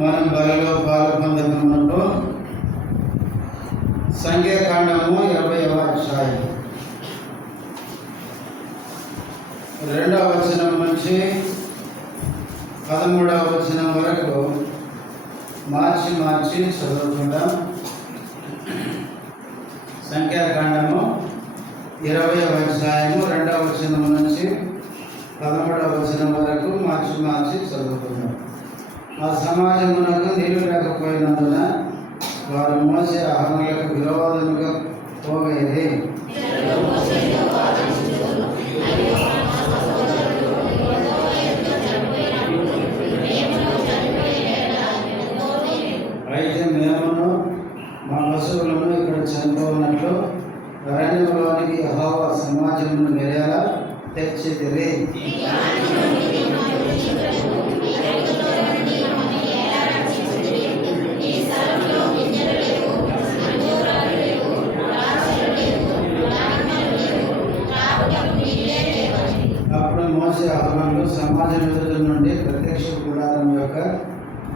మనం బలలో పాల్పొందనున్నప్పుడు సంఖ్యాకాండము 20వ అధ్యాయం 2వ వచనం నుంచి 13వ వచనం వరకు మార్చి చదువుకుందాం. సంఖ్యాకాండము 20వ అధ్యాయము 2వ వచనం నుంచి 13వ వచనం వరకు మార్చి చదువుకుందాం. ఆ సమాజమునకు నీళ్లు లేకపోయినందున వారు మోసే అహరోనులకు విరోధముగా పోగేది. అయితే మేమును మా పశువులను ఇక్కడ చనిపోయినట్లు అరణ్యంలోనికి యెహోవా సమాజమును మెరేలా తెచ్చితిరి. అప్పుడు మోసే అహరోనులు సమాజం ఎదుట నుండి ప్రత్యక్ష గుడారం యొక్క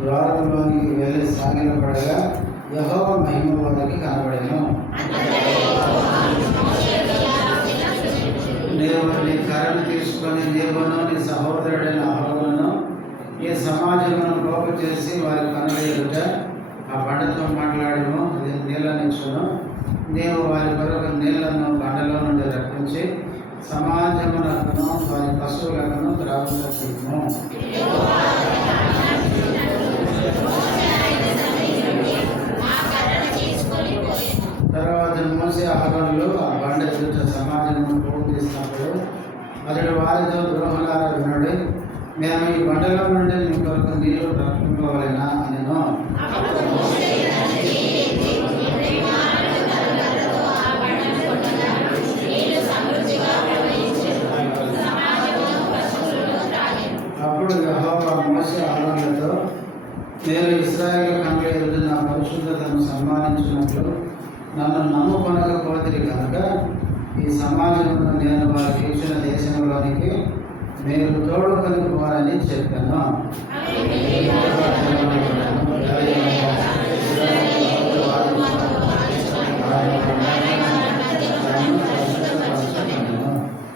ద్వారంలోనికి వెళ్ళి సాగిలపడగా యెహోవా మహిమ వారికి కనబడెను. నీవు నీ కర్రను తీసుకొని నీవును నీ సహోదరుడైన అహరోనును ఈ సమాజమును పోగు చేసి వారి కనుల ఎదుట ఆ బండతో మాట్లాడము, అది నీళ్ళనిచ్చును. నీవు వారి కొరకు నీళ్లను బండలో నుండి రప్పించి సమాజమునకును వారి పశువులకును త్రాగుటకును. తర్వాత మోసే అహరోనులు ఆ బండ ఎదుట సమాజమును పోగు చేసినప్పుడు అతడు వారితో ద్రోహులారా వినుడి, మేము ఈ బండలో నుండి మీ కొరకు నీళ్లు రప్పింపవలెనా అనెను. అప్పుడు యెహోవా మోసే అహరోనులతో, నేను ఇశ్రాయేలు కనుల ఎదుట నా పరిశుద్ధతను సన్మానించినట్లు నన్ను నమ్ముకొనకపోతిరి కనుక ఈ సమాజంలో నేను వారికి ఇచ్చిన దేశంలోనికి మీరు తోడుకొని పోవాలని చెప్పాను.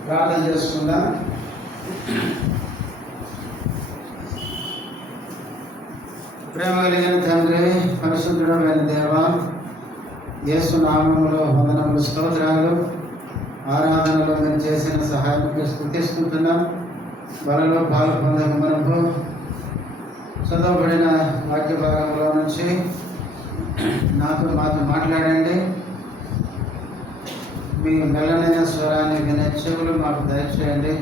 ప్రార్థన చేసుకుందాం. ప్రేమ కలిగిన తండ్రి, పరిశుద్ధుడైన దేవా, యేసు నామములో వందనములు, స్తోత్రాలు, ఆరాధనలో మీరు చేసిన సహాయానికి స్తుతిస్తున్నాం. బలలో పాల్పొందక మనకు చదవబడిన వాక్య భాగంలో నుంచి మాతో మాట్లాడండి. మీ మెల్లనైన స్వరాన్ని వినే చెవులు మాకు దయచేయండి.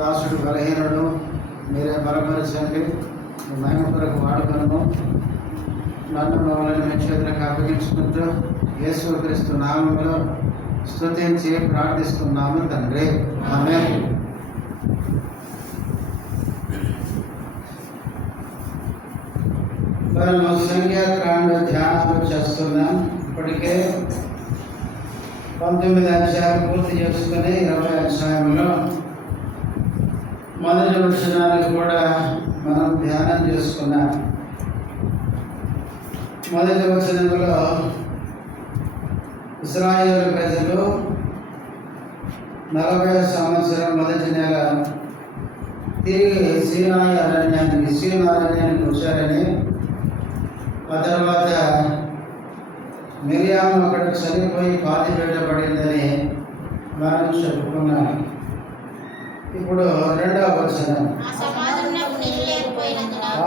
దాసుడు బలహీనుడు, మీరే బలపరచండి. మీ మహిమ కొరకు వాడుకొనము. నన్ను మమ్మల్ని మీ చేతులకు అప్పగించుకుంటూ యేసుక్రీస్తు నామములో స్తుతించి ప్రార్థిస్తున్నాము తండ్రి, ఆమేన్. మనము సంఖ్యాకాండ ధ్యానాలు చేస్తున్నాం. ఇప్పటికే 19 అధ్యాయాలు పూర్తి చేసుకుని 20 అధ్యాయంలో మొదటి వచనాన్ని కూడా మనం ధ్యానం చేసుకున్నాం. మొదటి వచనంలో ఇశ్రాయేలు ప్రజలు 40వ సంవత్సరం మొదటి నెల తిరిగి సీనాయి అరణ్యానికి వచ్చారని, ఆ తర్వాత మిరియాము అక్కడ చనిపోయి పాతి పెట్టబడిందని మనం చెప్పుకున్నాం. ఇప్పుడు 2వ వచనం,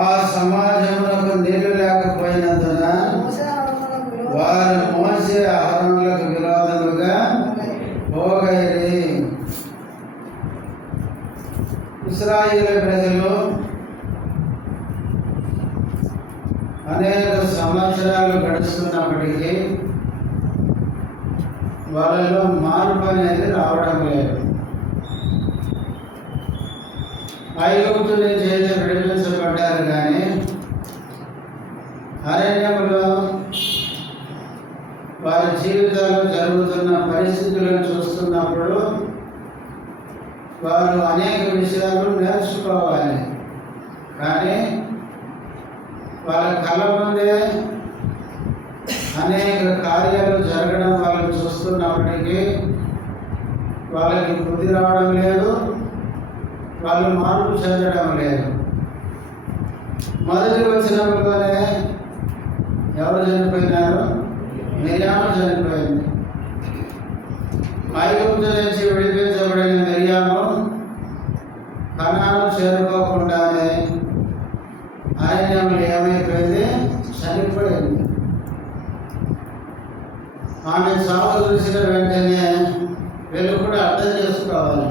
ఆ సమాజమునకు నీళ్లు లేకపోయినందున వారు మోసే అహరోనులకు విరోధముగా పోగైరి. ఇశ్రాయేలు ప్రజలు అనేక సంవత్సరాలు గడుస్తున్నప్పటికీ వాళ్ళలో మార్పు అనేది రావడం లేదు. ఐగుప్తు నుంచి అయితే విడిపించబడ్డారు, కానీ అరణ్యంలో వారి జీవితాల్లో జరుగుతున్న పరిస్థితులను చూస్తున్నప్పుడు వారు అనేక విషయాలు నేర్చుకోవాలి. కానీ వాళ్ళ కళ్ళ ముందే అనేక కార్యాలు జరగడం వాళ్ళు చూస్తున్నప్పటికీ వాళ్ళకి బుద్ధి రావడం లేదు, వాళ్ళు మార్పు చెందడం లేదు. మొదటి వచనంలోనే ఎవరు చనిపోయినారు? మిర్యాము చనిపోయింది. ఐగుప్తు నుంచి విడిపించబడిన మిర్యాము కనాను చేరుకోకుండానే అరణ్యంలో ఏమైపోయింది? చనిపోయింది. ఆమె సాగు చూసిన వెంటనే వీళ్ళు కూడా అర్థం చేసుకోవాలి,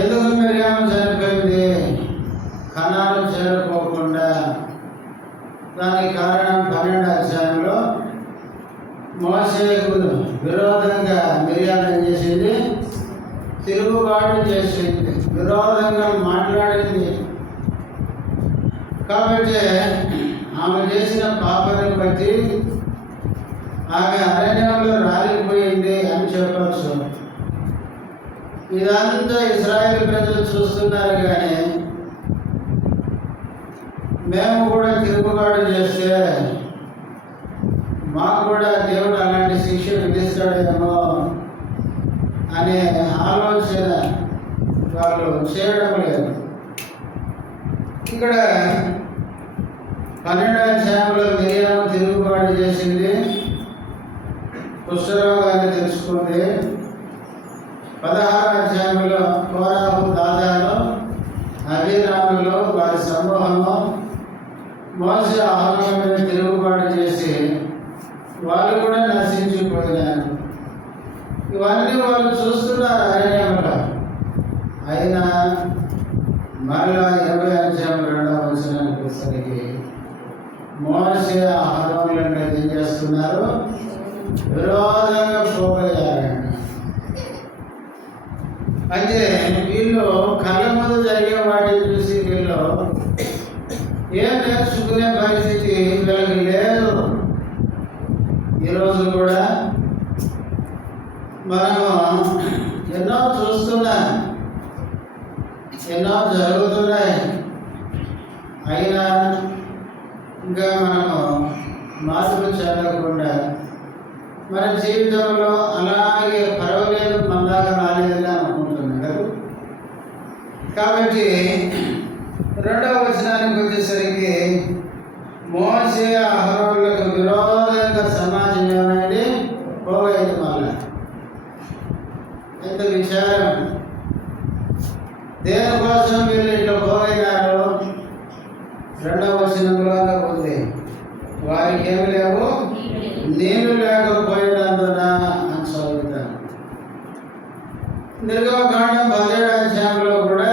ఎందుకు మిర్యాము చనిపోయింది కనాను చేరుకోకుండా. దానికి కారణం 12వ అధ్యాయంలో మోషేకు విరోధంగా మిర్యాము ఏం చేసింది? తిరుగుబాటు చేసింది, విరోధంగా మాట్లాడింది. కాబట్టి ఆమె చేసిన పాపాన్ని బట్టి ఆమె అరణ్యంలో రాలిపోయింది అని చెప్పవచ్చు. ఇదంతా ఇశ్రాయేలు ప్రజలు చూస్తున్నారు, కానీ మేము కూడా తిరుగుబాటు చేస్తే మాకు కూడా దేవుడు అలాంటి శిక్ష విధిస్తాడేమో అనే ఆలోచన వాళ్ళు చేయడం లేదు. ఇక్కడ 12వ అధ్యాయంలో మిర్యాము తిరుగుబాటు చేసింది, కుష్ఠరోగాన్ని తెలుసుకుంది. 16వ అధ్యాయంలో కోరాహు, దాదాను, అబీరాములు వారి సమూహము మోసే అహరోను మీద తిరుగుబాటు చేసి వాళ్ళు కూడా నశించిపోయినారు. ఇవన్నీ వాళ్ళు చూస్తున్నారు అరణ్యంలో. అయినా మరలా 20వ అధ్యాయం 2వ వచనానికి వచ్చేసరికి మోసే అహరోనుల మీద ఏం చేస్తున్నారు? విరోధంగా పోగయ్యారండి. అయితే వీళ్ళు కళ్ళ ముందు జరిగే వాటిని చూసి వీళ్ళు ఏం నేర్చుకునే పరిస్థితి వీళ్ళకి లేదు. ఈరోజు కూడా మనము ఎన్నో చూస్తున్నాం, ఎన్నో జరుగుతున్నాయి. అయినా ఇంకా మనము మార్పు చెందకుండా మన జీవితంలో అలాగే పర్వాలేదు, మన దాకా రాలేదని అనుకుంటున్నాం కదా. కాబట్టి 2వ వచనానికి వచ్చేసరికి మోసే అహరోనులకు విరోధంగా సమాజం ఏమైంది? పోగైంది. మళ్ళా ఎంత విచారం! దేనికోసం వీళ్ళు ఇట్లా పోగైనారు? 2వ వచనంలోనే ఉంది, వారికి ఏమి లేవు, నీళ్లు లేకపోయినందున అని చదువుతాను. నిర్గమకాండం 17వ అధ్యాయంలో కూడా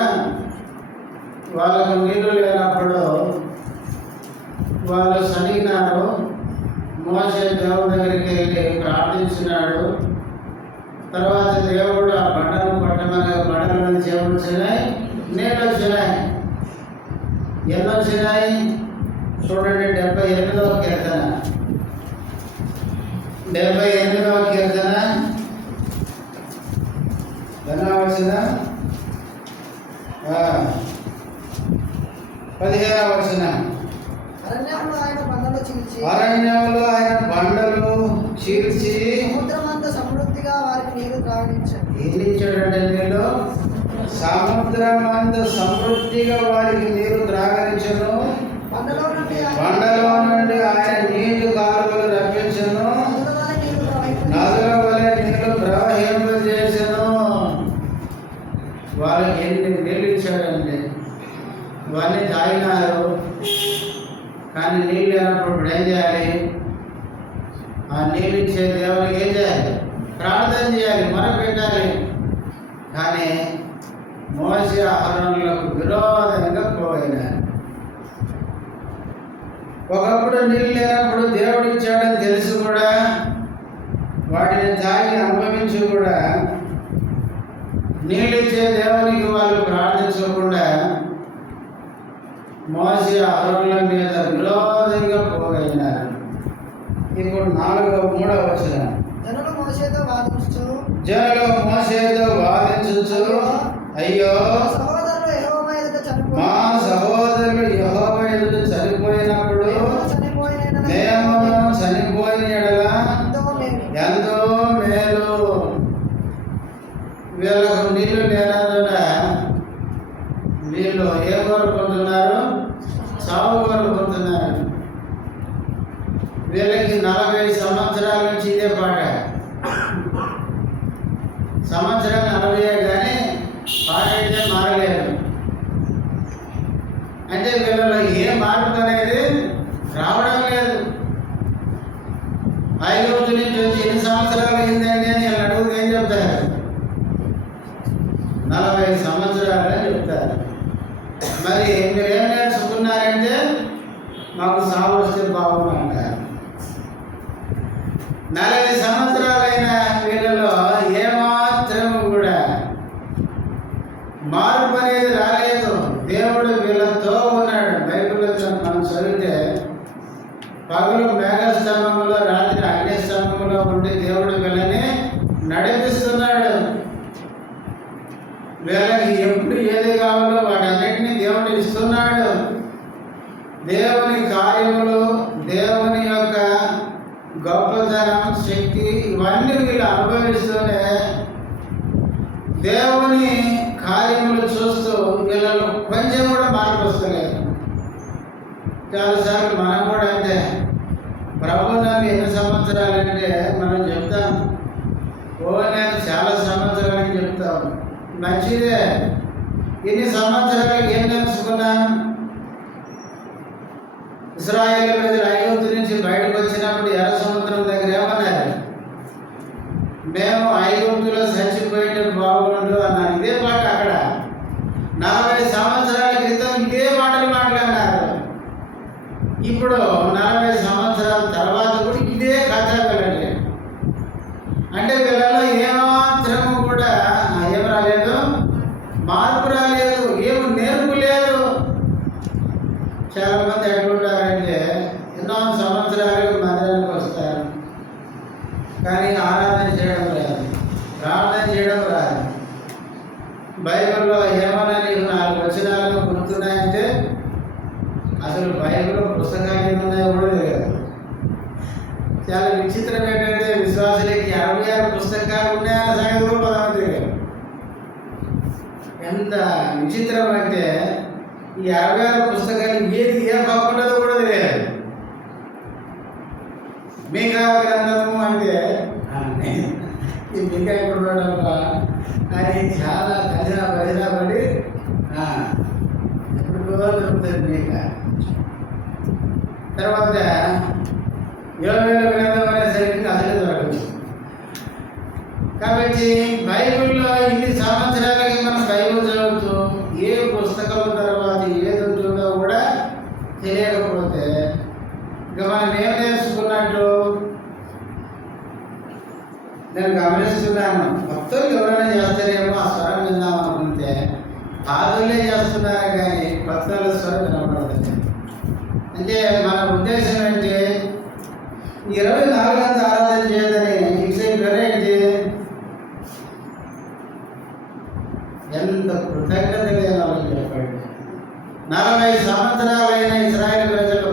వాళ్ళకు నీళ్లు లేనప్పుడు వాళ్ళు సనిగినారు. మోసే దేవుడి దగ్గరికి వెళ్ళి ప్రార్థించినాడు. తర్వాత దేవుడు ఆ బండను పట్టమని బండల నుంచి ఏమి వచ్చినాయి? నీళ్ళు వచ్చినాయి. ఎన్ని వచ్చినాయి చూడండి. 78వ కీర్తన 78వ కీర్తన ఎలా వచ్చిన 15వ వచనం. అరణ్యంలో ఆయన బండలు చీల్చి సముద్రమంత సమృద్ధిగా వారికి నీరు త్రాగించాడు. ఏం ఇచ్చాడంటే నీళ్ళు? సముద్రమంత సమృద్ధిగా వారికి నీరు త్రాగించను. బండలో నుండి ఆయన నీళ్లు కాలువలు రప్పించను. నదుల వలె నీళ్లు ప్రవహింపజేసను. వాళ్ళకి ఎన్ని నీళ్ళు ఇచ్చాడండి. ఇవన్నీ తాగినారు, కానీ నీళ్ళు లేనప్పుడు ఇప్పుడు ఏం చేయాలి? ఆ నీళ్ళు ఇచ్చే దేవునికి ఏం చేయాలి? ప్రార్థన చేయాలి, మొరపెట్టాలి. కానీ మోసే అహరోనులకు విరోధంగా పోయినారు. ఒకప్పుడు నీళ్ళు లేనప్పుడు దేవుడు ఇచ్చాడని తెలిసి కూడా వాటిని తాగి అనుభవించి కూడా నీళ్ళు ఇచ్చే దేవునికి వాళ్ళు ప్రార్థించకుండా మోసే అహరోనుల మీద విరోధంగా పోగైనారు. ఇప్పుడు 3వ వచనం. జనులు మోషేతో వాదించుచు అయ్యో మా సహోదరులు యెహోవా ఎదుట మా సహోదరులు వీళ్ళు ఏ కోరుకుంటున్నారు? చావు కోరుకుంటున్నారు. వీళ్ళకి 40 సంవత్సరాల నుంచి ఇదే పాట. సంవత్సరం 40 కానీ పాట అయితే మారలేదు. అంటే వీళ్ళలో ఏ మార్పు అనేది రావడం లేదు. ఐగుప్తు నుంచి వచ్చి ఎన్ని సంవత్సరాలు అయిందండి అని అడుగుతూ ఏం చెప్తారు? 40 సంవత్సరాలు అని చెప్తారు. మరి మీరేం నేర్చుకున్నారంటే మాకు సాగు వస్తే బాగుంది అంటారు. 40 సంవత్సరాలైన వీళ్ళలో ఏమాత్రం కూడా మార్పు అనేది రాలేదు. దేవుడు వీళ్ళతో ఉన్నాడు. బైబిల్లో మనం చదివితే పగలు మేఘస్తంభంలో, రాత్రి అగ్నిస్తంభంలో ఉండి దేవుడు వీళ్ళని నడిపిస్తున్నాడు. వీళ్ళకి ఎప్పుడు ఏది కావాలో వాటన్నిటినీ దేవుడు ఇస్తున్నాడు. దేవుని కార్యములు, దేవుని యొక్క గొప్పతనం, శక్తి ఇవన్నీ వీళ్ళు అనుభవిస్తూనే దేవుని కార్యములు చూస్తూ వీళ్ళలో కొంచెం కూడా మార్పు వస్తలేదు. చాలాసార్లు మనం కూడా అంతే. ప్రభు నమ్మి ఎన్ని సంవత్సరాలంటే మనం చెప్తాం, నేను చాలా సంవత్సరాలని చెప్తాం. మంచిదే. ఇన్ని సంవత్సరాలకి ఏం నేర్చుకున్నాం? ఇశ్రాయేలు ప్రజలు ఐగుప్తు నుంచి బయటకు వచ్చినప్పుడు ఎర్ర సముద్రం దగ్గర ఏమన్నారు? మేము ఐగుప్తులో చచ్చిపోయింటే బాగుండు అన్నారు. ఇదే మాట అక్కడ 40 సంవత్సరాల క్రితం ఇదే మాటలు మాట్లాడినారు. ఇప్పుడు 40 సంవత్సరాల తర్వాత కూడా ఇదే కథ వెళ్ళండి. అంటే వీళ్ళలో ఏమాత్రము కూడా ఏం రాలేదు, మార్పు రాలేదు, ఏమి నేర్పు లేదు. చాలామంది ఎట్లుంటారంటే ఎన్నో సంవత్సరాలు మందిరానికి వస్తారు, కానీ ఆరాధన చేయడం రాదు, ప్రార్థన చేయడం రాదు. బైబిల్లో ఏమన్నా నీకు 4 వచనాలు గుర్తున్నాయంటే అసలు బైబిల్లో పుస్తకాలు ఏమున్నాయో కూడా తెలియదు. చాలా విచిత్రం ఏంటంటే విశ్వాసులకి 66 పుస్తకాలు ఉన్నాయన్న సంగతి కూడా పదవి తెలియదు. ఎంత విచిత్రం అంటే ఈ 66 పుస్తకాలు ఏది ఏం కాకుండాదో కూడా తెలియదు. మీకా గ్రంథము అంటే ఈ మీకా ఇప్పుడు అది చాలా భజనపడి ఎప్పుడు దొరుకుతుంది మీకా. తర్వాత యోవేలు గ్రంథం అనేసరికి అసలు దొరకదు. కాబట్టి బైబిల్లో ఇన్ని సంవత్సరాలకి మనం బైబిల్ చదువుతూ ఏ పుస్తకం తర్వాత ఏది ఉంటుందో కూడా తెలియకపోతే ఇక మనం ఏం నేర్చుకున్నట్టు? నేను గమనిస్తున్నాను, భక్తులు ఎవరైనా చేస్తారేమో ఆ స్వరం విందాం అనుకుంటే ఆదులే చేస్తున్నారు, కానీ భక్తుల స్వరం వినపడుతుంది. అంటే మన ఉద్దేశం ఏంటి? 24 గంటలు ఆరాధన చేయదని ఫిక్స్ అయిపోయారేంటి? ఎంత కృతజ్ఞత లేని వాళ్ళని చెప్పండి. 40 సంవత్సరాలైన ఇశ్రాయేలు ప్రజలు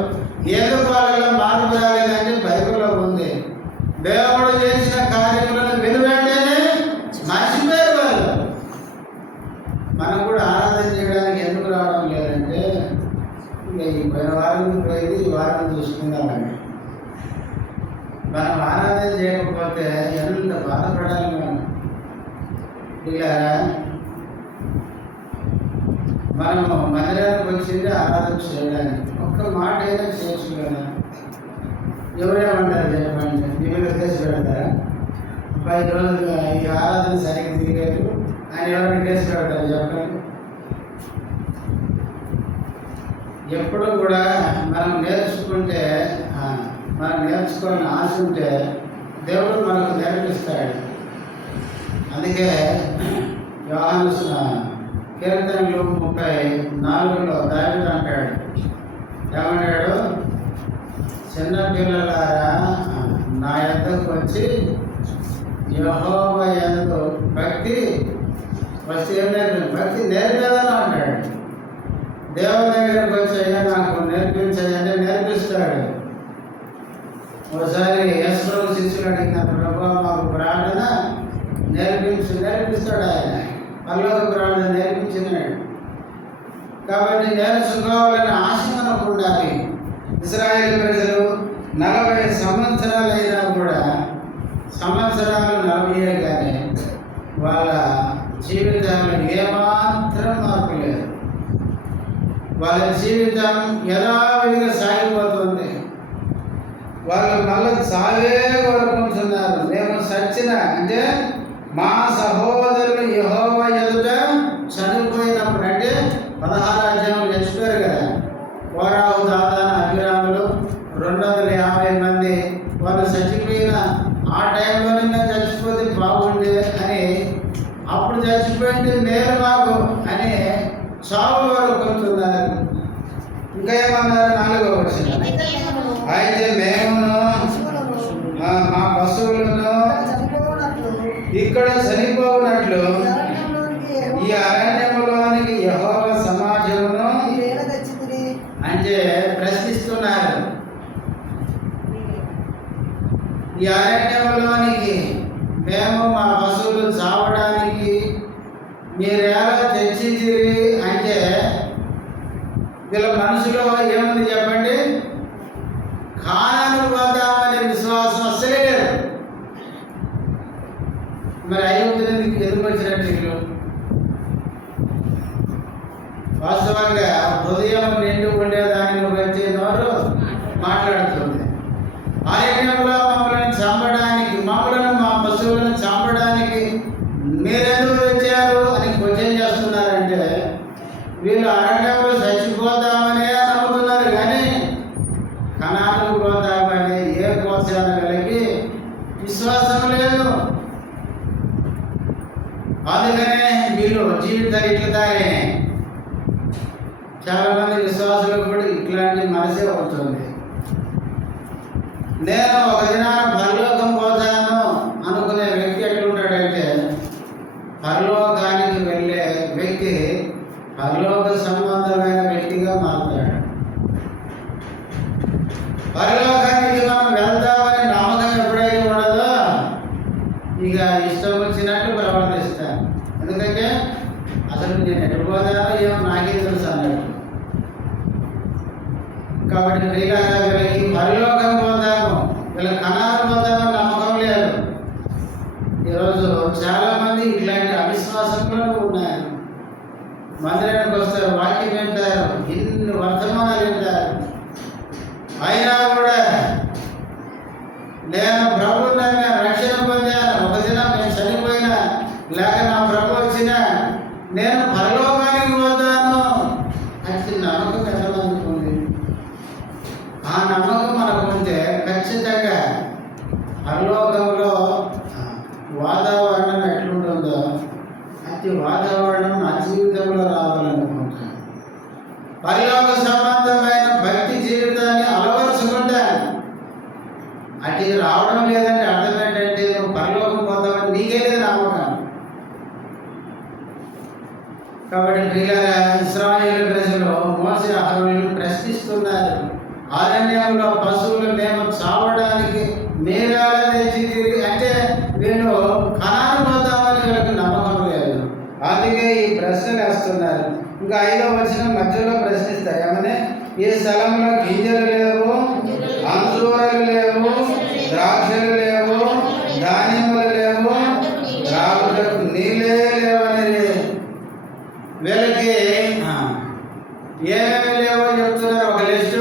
ఏదో వాళ్ళలో మార్పు రాలేదంటే బైబిల్లో ఉంది. దేవుడు చేసిన కార్యములను వెనువెంటనే మర్చిపోయారు వాళ్ళు. మనం కూడా ఆరాధన చేయడానికి ఎందుకు రావడం లేదంటే ఇంకా ఈ పోయిన వారం పోయింది, ఈ వారం చూసుకుందామండి. మనం ఆరాధన చేయకపోతే ఎంత బాధపడాలి మనం. ఇలా మనము మందిరానికి వచ్చింది ఆరాధన చేయడానికి. ఒక్క మాట ఏదో చేయొచ్చు కదా. ఎవరేమంటారు చెప్పండి? మీ మీద కేసు పెడతారా? 5 రోజులు ఈ ఆరాధన సరిగ్గా తిరిగేది ఆయన ఎవరైనా కేసు పెడతారు చెప్పండి? ఎప్పుడు కూడా మనం నేర్చుకుంటే, మనం నేర్చుకోవాలని ఆశ ఉంటే దేవుడు మనకు నేర్పిస్తాడు. అందుకే యోహాను కీర్తనలు 34లో దావీదు అంటాడు, ఏమంటాడు? చిన్న పిల్లలారా నా యొద్దకు వచ్చి యెహోవా యందు భక్తి వస్తే ఏం నేర్పి భక్తి నేర్పేదని అంటాడు. దేవుని దగ్గరకు వచ్చి అయ్యా నాకు నేర్పించాలంటే నేర్పిస్తాడు. ఒకసారి యేసు శిష్యులు అడిగిన, ప్రభువా మాకు ప్రార్థన నేర్పిస్తాడు. ఆయన పరలోక ప్రార్థన నేర్పించినాడు. కాబట్టి నేర్చుకోవాలని ఆశ మనకు ఉండాలి. ఇశ్రాయేలు ప్రజలు 40 సంవత్సరాలైనా కూడా, సంవత్సరాలు 40 కానీ వాళ్ళ జీవితాల్లో ఏమాత్రం మార్పు లేదు. వాళ్ళ జీవితం యథావిధిగా సాగిపోతుంది. వాళ్ళు మళ్ళీ చావే కోరుకుంటున్నారు. మేము సచ్చిన అంటే మా సహోదరులు యెహోవా ఎదుట చనిపోయినప్పుడు, అంటే 16 అధ్యాయులు చచ్చిపోయారు కదా, కోరాహు, దాతాను, అభిరాములు 250 మంది. వాళ్ళు చచ్చిపోయిన ఆ టైంలోనే మేము చచ్చిపోతే బాగుండే అని, అప్పుడు చచ్చిపోయింది మేలు మాకు అని చావు కోరుకుంటున్నారు. ఇంకా ఏమన్నారు? 4వ వచనం, అయితే మేమును మా పశువులను ఇక్కడ చనిపోవునట్లు ఈ అరణ్యములోనికి యెహోవా సమాజమును అంటే ప్రశ్నిస్తున్నారు. ఈ అరణ్యములోనికి మేము మా పశువులు చావడానికి మీరేలా తెచ్చింది అంటే, వీళ్ళ మనసులో ఏముంది చెప్పండి? కానాను పోదామనే విశ్వాసం అస్సలే లేదు. మరి ఐగుప్తునికి ఎందుకు వచ్చినట్టు వీళ్ళు? వాస్తవంగా హృదయం నిండు ఉండేదాన్ని బట్టి నోరు మాట్లాడుతుంది. అరణ్యంలో మమ్మల్ని చంపడానికి, మమ్మల్ని మా పశువులను చంపడానికి మీరెందుకు వచ్చారు అని క్వశ్చన్ చేస్తున్నారంటే, వీళ్ళు అరణ్యంలో చచ్చిపోతామనే నమ్ముతున్నారు కానీ కనాను పోతామని ఏ కోశాన కలిగి విశ్వాసం లేదు. అందుకనే వీళ్ళు జీవితాలు ఇట్లా తాగాయి. చాలా మంది విశ్వాసులకు కూడా ఇట్లాంటి మనసే ఉంటుంది. నేను ఒక దినాన పరలోకం పోతాను అనుకునే వ్యక్తి ఎట్లుంటాడంటే, పరలోకానికి వెళ్ళే వ్యక్తి పరలోక సంబంధమైన వ్యక్తిగా మారుతాడు. పరలోకానికి మనం వెళ్తామని నమ్మకం ఎప్పుడైతే ఉండదో ఇక ఇష్టం వచ్చినట్టు ప్రవర్తిస్తాను. ఎందుకంటే అసలు నేను ఎటుపోతానో ఏమో నాకే తెలుసు అన్నట్టు. కాబట్టి ప్రియులారా, వీళ్ళకి పరలోకం పోతాము, వీళ్ళ కనాలు పోతామని నమ్మకం లేదు. ఈరోజు చాలామంది ఇట్లాంటి అవిశ్వాసంలో ఉన్నారు. మందిరానికి వస్తారు, వాక్యం వింటారు, ఎన్ని వర్తమానాలు వింటారు, అయినా కూడా నేను ప్రభువుని నమ్మాను, రక్షణ పొందాను, ఒక దినం నేను చనిపోయినా లేక నా ప్రభు వచ్చినా నేను పరలోకానికి పోతాను అది నమ్మకం ఎంతమందికి ఉంది? ఆ నమ్మకం మనకు ఉంటే ఖచ్చితంగా పరలోకంలో వాతావరణం ఎట్లుంటుందో అతి వాతావరణం నా జీవితంలో రావాలనుకుంటాను. పరలోక సంబంధమైన భక్తి జీవితాన్ని అలవర్చుకుంటాను. అటు రావడం లేదంటే అర్థం ఏంటంటే, నువ్వు పరలోకం పోతావని నీకే లేదు నమ్మకం. కాబట్టి ప్రియులారా, ఇశ్రాయేలు ప్రజలు మోసే అహరోనులను ప్రశ్నిస్తున్నారు. అరణ్యంలో పశువులు మేము చావడానికి మీరేలా తెచ్చింది అంటే, వీళ్ళు కనాను పోతామని వీళ్ళకి నమ్మకం లేదు. అందుకే ఈ ప్రశ్నలు వేస్తున్నారు. ఇంకా 5వ వచనం మధ్యలో ప్రశ్నిస్తారు, ఏమని? ఈ స్థలంలో గింజలు లేవు, అంజూరాలు లేవు, ద్రాక్షలు లేవు, ధాన్యములు లేవు, రాగులకు నీళ్ళే లేవని వీళ్ళకి ఏమేమి లేవో చెప్తున్నారు. ఒక లిస్టు,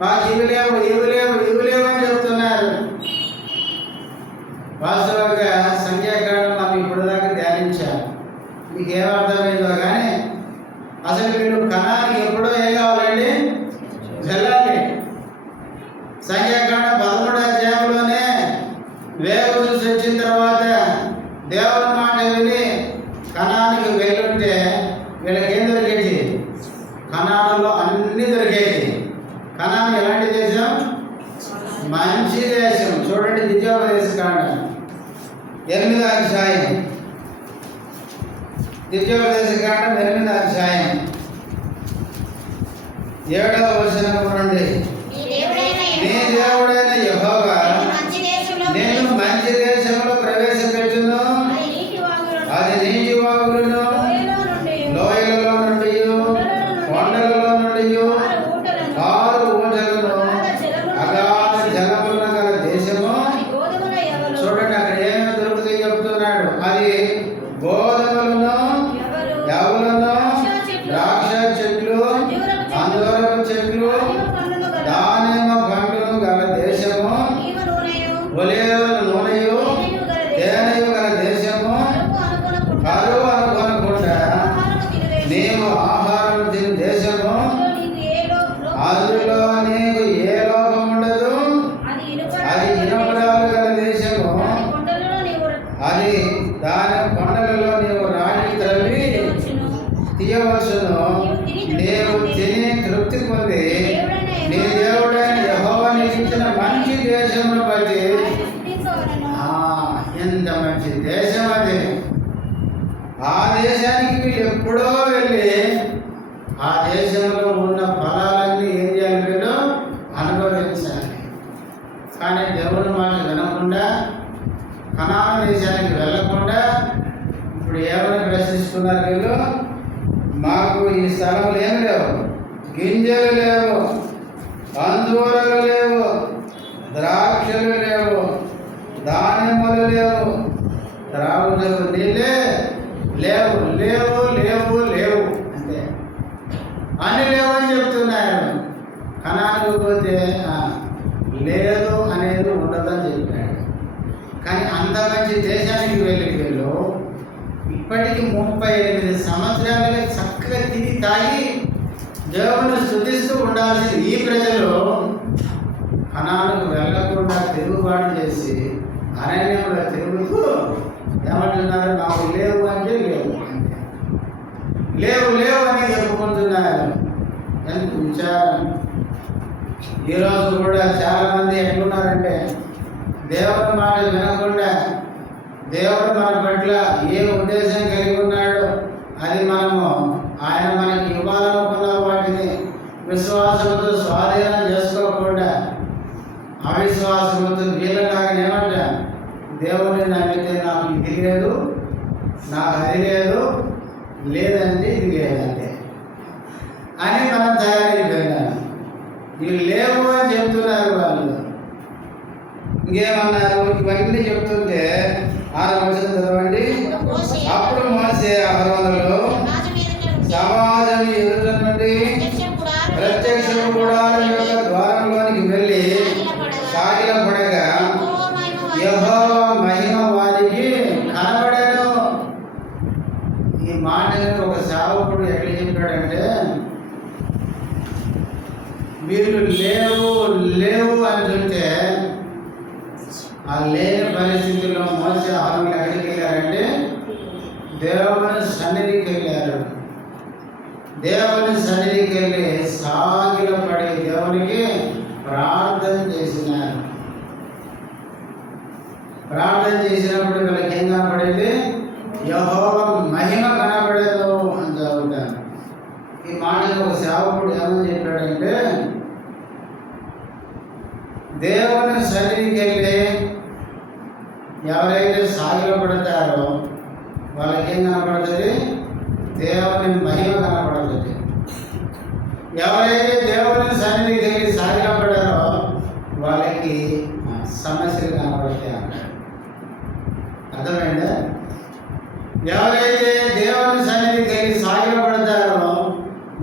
మాకు ఇవి లేవు, ఇవి లేవు, ఇవి లేవు అని చెప్తున్నారు. వాస్తవంగా సంఖ్యాకాండం మనం ఇప్పుడు దాకా ధ్యానించాం. మీకు ఏమర్థమైందో కానీ అసలు వీళ్ళు కణానికి ఎప్పుడో ఏం కావాలండి? వెళ్ళాలి. సంఖ్యాకాండం 13వ అధ్యాయంలోనే వేగు చూసి వచ్చిన తర్వాత దేవుని మాట విని కణానికి వెళ్ళుంటే వీళ్ళకి ఏం దొరికేది? కణాలలో అన్నీ దొరికేది. కణాను ఎలాంటి దేశం? మంచి దేశం. చూడండి, ద్వితీయోపదేశకాండం 8వ అధ్యాయం, ద్వితీయోపదేశకాండం 8వ అధ్యాయం 7వ వచనం నుండి, నీ దేవుడైన యెహోవా నేను మంచి దేశంలో ప్రవేశపెట్టును, అది నీటి వాగులను లోయల నీవు ఆహారం తిని దేశము అందులో నీకు ఏ లోపం ఉండదు. అది ఇనుపరాలు గల దేశము. అది దాని కొండలలో నీవు రాగి త్రవ్వి తీయవచ్చును. నీవు తిని తృప్తి పొంది నీ దేవుడైన యెహోవా నీకు ఇచ్చిన మంచి దేశమును బట్టి ఎంత మంచి దేశం అది. ఆ దేశానికి వీళ్ళు ఎప్పుడో వెళ్ళి ఆ దేశంలో ఉన్న ఫలాలన్నీ ఏం చేయాలి, వీళ్ళు అనుభవించాలి. కానీ దేవుని మాట వినకుండా కనాను దేశానికి వెళ్ళకుండా ఇప్పుడు ఏమని ప్రశ్నిస్తున్నారు వీళ్ళు? మాకు ఈ స్థలంలో ఏమి లేవు, గింజలు లేవు, అంజూరలు లేవు, ద్రాక్షలు లేవు, దానిమ్మలు లేవు, త్రాగుటకు నీళ్ళే లేవు, లేవు లేవు లేవు అంటే అన్ని లేవని చెప్తున్నారు. కనానికి పోతే లేదు అనేది ఉండదని చెప్పాడు. కానీ అంత మంచి దేశానికి వీళ్ళు ఇప్పటికి 38 సంవత్సరాలుగా చక్కగా తిని తాగి దేవుని స్తుతిస్తూ ఉండాల్సిన ఈ ప్రజలు కనానుకు వెళ్ళకుండా తిరుగుబాటు చేసి అరణ్యంలో తిరుగుతూ ఏమంటున్నారు? మాకు లేవు అంటే లేవు అంటే లేవు లేవు అని చెప్పుకుంటున్నారు. ఎంత విచారం. ఈరోజు కూడా చాలామంది ఎట్లున్నారంటే దేవుని మాట వినకుండా దేవుడు మన పట్ల ఏ ఉద్దేశం కలిగి ఉన్నాడో అది మనము ఆయన మనకి ఇవ్వాలనుకున్న వాటిని విశ్వాసంతో స్వాధీనం చేసుకోకుండా అవిశ్వాసంతో వీళ్ళలాగా ఏమంట దేవుని నమ్మితే నాకు ఇది లేదు, నాకు అది లేదు, లేదంటే ఇది లేదంటే అని మనం తయారైపోయినాం. ఇవి లేవు అని చెప్తున్నారు వాళ్ళు. ఇంకేమన్నారు? ఇవన్నీ చెప్తుంటే 6వ వచనం చదవండి. అప్పుడు మోసే అహరోనులు సమాజం ఎదుట నుండి ప్రత్యక్ష గుడారం యొక్క ద్వారంలోనికి వెళ్ళి సాగిలపడగా యెహోవా మహిమ వారికి కనబడెను. ఈ మాటని ఒక సేవకుడు ఎట్లా చెప్పాడంటే, వీళ్ళు లేవు లేవు అంటుంటే ఆ లేని పరిస్థితుల్లో మోసే అహరోనులు ఎక్కడికి వెళ్ళారంటే దేవుని సన్నిధికి వెళ్ళారు. దేవుని సన్నిధికి వెళ్ళి సాగిలపడి దేవునికి ప్రార్థన చేసినారు. ప్రార్థన చేసినప్పుడు వీళ్ళకి ఏం కనపడేది? యెహోవా మహిమ కనబడేదు అని చదువుతాను. ఈ మాటకు ఒక సేవకుడు ఏమని చెప్పాడంటే, దేవుని సన్నిధికి వెళ్ళి ఎవరైతే సాగిలపడతారో వాళ్ళకి ఏం కనపడుతుంది? దేవుని మహిమ కనపడుతుంది. ఎవరైతే దేవుని సన్నిధికి వెళ్ళి సాగిలపడారో వాళ్ళకి సమస్యలు కనపడతాయి అన్నాడు. అర్థమైందా? ఎవరైతే దేవుని సన్నిధికి వెళ్ళి సాగిలపడతారో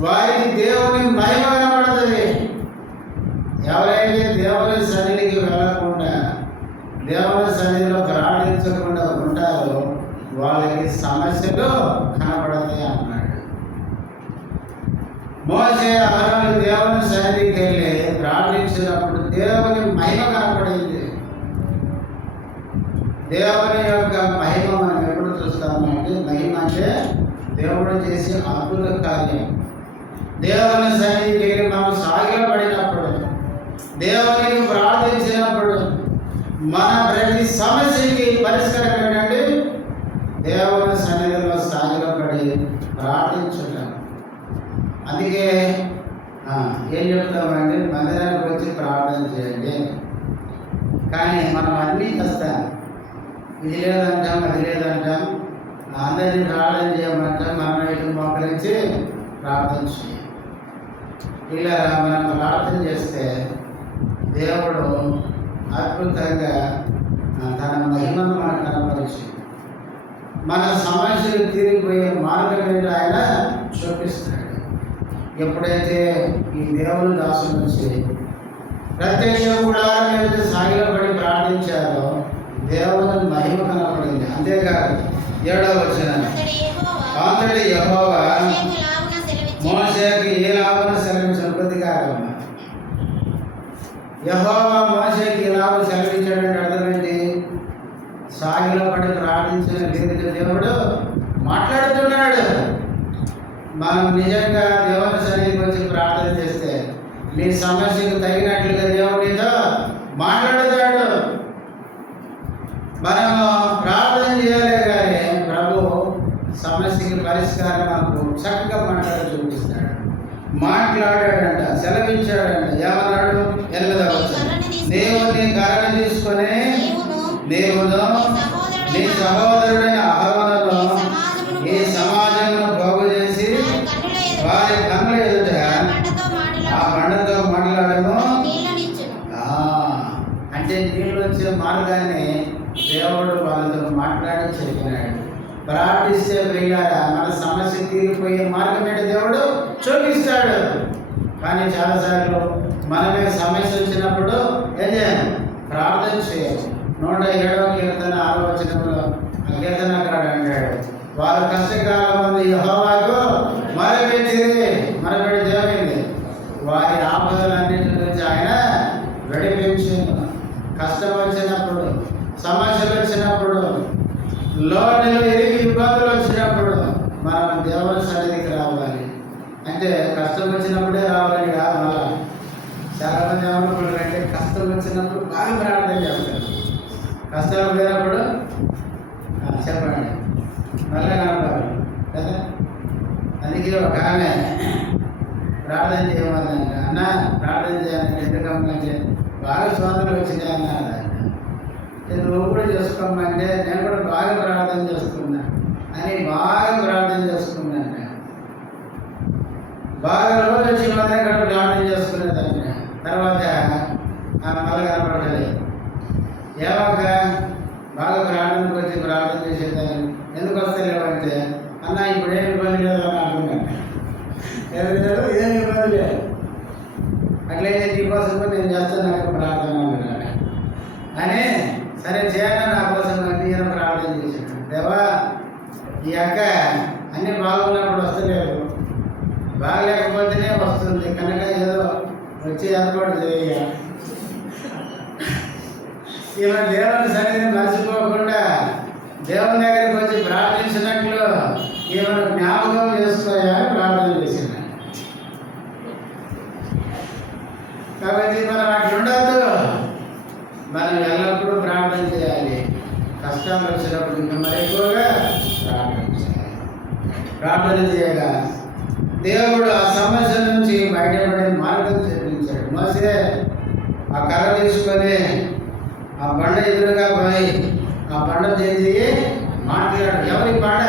వారికి దేవుని మహిమ కనపడుతుంది. ఎవరైతే దేవుని సన్నిధికి వెళ్ళకుండా దేవుని సన్నిధిలో ప్రార్థించకుండా ఉంటారో వాళ్ళకి సమస్యలు కనపడతాయి అన్నాడు. మోసే అహరోనులు దేవుని సన్నిధికి వెళ్ళి ప్రార్థించినప్పుడు దేవుని మహిమ కనపడింది. దేవుని యొక్క మహిమ మనం ఎప్పుడు చూస్తామంటే, మహిమ అంటే దేవుడు చేసే అద్భుత కార్యం. దేవుని సన్నిధికి వెళ్ళి మనం సాగిలపడినప్పుడు, దేవునికి ప్రార్థించినప్పుడు మన ప్రతి సమస్యకి పరిష్కారం ఏంటంటే దేవుని సన్నిధిలో సాగిలపడి ప్రార్థించున్నాం. అందుకే ఏం చెప్తామండి? మందిరానికి వచ్చి ప్రార్థన చేయండి. కానీ మనం అన్నీ చేస్తాం. ఇది లేదంటాం, అది లేదంటాం, అందరినీ ప్రార్థన చేయమంటాం. మనం ఇటు మోకరించి ప్రార్థన చేయాలి. ఇలా మనం ప్రార్థన చేస్తే దేవుడు అద్భుతంగా తన మహిమను మనకు కనపరిచి మన సమస్యలు తీరిపోయే మార్గం ఏంటో ఆయన చూపిస్తాడు. ఎప్పుడైతే ఈ దేవుని దాసులు వచ్చి ప్రత్యక్ష గుడారం మీద సాగిలపడి ప్రార్థించారో దేవుని మహిమ కనపడింది. అంతేకాదు 7వ వచనం, అంతటి యెహోవా యెహోవా మోషేకి ఇలాగ సెలవించాడంటే అర్థం ఏంటి? సాగిలో పడి ప్రార్థించిన రీతిగా దేవుడు మాట్లాడుతున్నాడు. మనం నిజంగా దేవుని సన్నిధికి వచ్చి ప్రార్థన చేస్తే నీ సమస్యకు తగినట్లుగా దేవుడు నీతో మాట్లాడుతాడు. మనము ప్రార్థన చేయాలి కానీ ప్రభు సమస్యకి పరిష్కారం మనకు చక్కగా చూపిస్తాడు. మాట్లాడాడంట, సెలవించాడంట. ఏమన్నాడు? 8వ వచనం, నీవు నీ కర్రను తీసుకొని నీవును నీ సహోదరుడైన అహరోనును ఈ సమాజమును బాగు చేసి వారి కన్నుల ఎదుట ఆ బండతో మాట్లాడము. అంటే నీళ్ళు వచ్చే మార్గాన్ని దేవుడు వాళ్ళతో మాట్లాడి చెప్పినాడు. ప్రార్థిస్తే ప్రియులారా మన సమస్య తీరిపోయే మార్గం ఏంటి దేవుడు చూపిస్తాడు. కానీ చాలాసార్లు మనమే సమస్య వచ్చినప్పుడు ఏం చేయాలి? ప్రార్థన చేయాలి. 107వ కీర్తన 6వ వచనంలో ఆ కీర్తనకారుడు అంటాడు, వారు కష్టకాలం మంది యెహోవాకు మొరపెట్టి జరిగింది. వారి ఆపదలన్నింటి నుంచి ఆయన విడిపించింది. కష్టం వచ్చినప్పుడు, సమస్యలు వచ్చినప్పుడు, లోటులు ఎరిగి ఇబ్బందులు వచ్చినప్పుడు మనం దేవుని సన్నిధికి రావాలి. అంటే కష్టం వచ్చినప్పుడే రావాలని కాదు. మళ్ళా చాలామంది ఏమనుకుంటారంటే కష్టం వచ్చినప్పుడు బాగా ప్రార్థన చేస్తారు. కష్టాలు పోయినప్పుడు చెప్పండి మళ్ళీ కనపడాలి కదా. అందుకే ఒక ఆమె ప్రార్థన చేయమన్నాక, అన్న ప్రార్థన చేయాలంటే ఎందుకమ్మంటే బాగా శోధనలు వచ్చినాయి అన్నారు. నువ్వు కూడా చేసుకోమంటే నేను కూడా బాగా ప్రార్థన చేసుకున్నా అని బాగా ప్రార్థన చేసుకున్నాను. బాగా రోజు వచ్చి మాత్రం ఇక్కడ ప్రార్థన చేసుకునేదాన్ని. తర్వాత మళ్ళీ కనపడలేదు. ఏమక్క బాగా ప్రార్థనకు వచ్చి ప్రార్థన చేసేదాన్ని ఎందుకు వస్తలేవంటే, అన్న ఇప్పుడు ఏం ఇబ్బంది లేదు అని అంటున్నాను. ఏం ఇబ్బంది లేదు, అట్లయితే నీకోసం కూడా నేను చేస్తాను నాకు ప్రార్థన అన్నాడు అని. సరే చేయాలని నా కోసం అంటే ఈయన ప్రార్థన చేశాడు. దేవా ఈ అక్క అన్నీ బాగున్నప్పుడు వస్తలేదు, బాగలేకపోతేనే వస్తుంది కనుక ఏదో వచ్చి ఏర్పాటు చేయ. ఈమె దేవుని సన్నిధిని మర్చిపోకుండా దేవుని దగ్గరికి వచ్చి ప్రార్థించినట్లు ఈమెను జ్ఞాపకం చేసుకోవాలని ప్రార్థన చేసింది. కాబట్టి మనం అట్లా ఉండద్దు. మనం ఎల్లప్పుడూ ప్రార్థన చేయాలి. కష్టాలు వచ్చినప్పుడు ఇంకా మరి ఎక్కువగా ప్రార్థన చేయాలి. ప్రార్థన చేయగా దేవుడు ఆ సమస్య నుంచి బయటపడే మార్గం చూపించాడు. మోసే ఆ కర్ర తీసుకొని ఆ బండ ఎదురుగా పోయి ఆ బండ చేసి మాట్లాడు. ఎవరి బండ?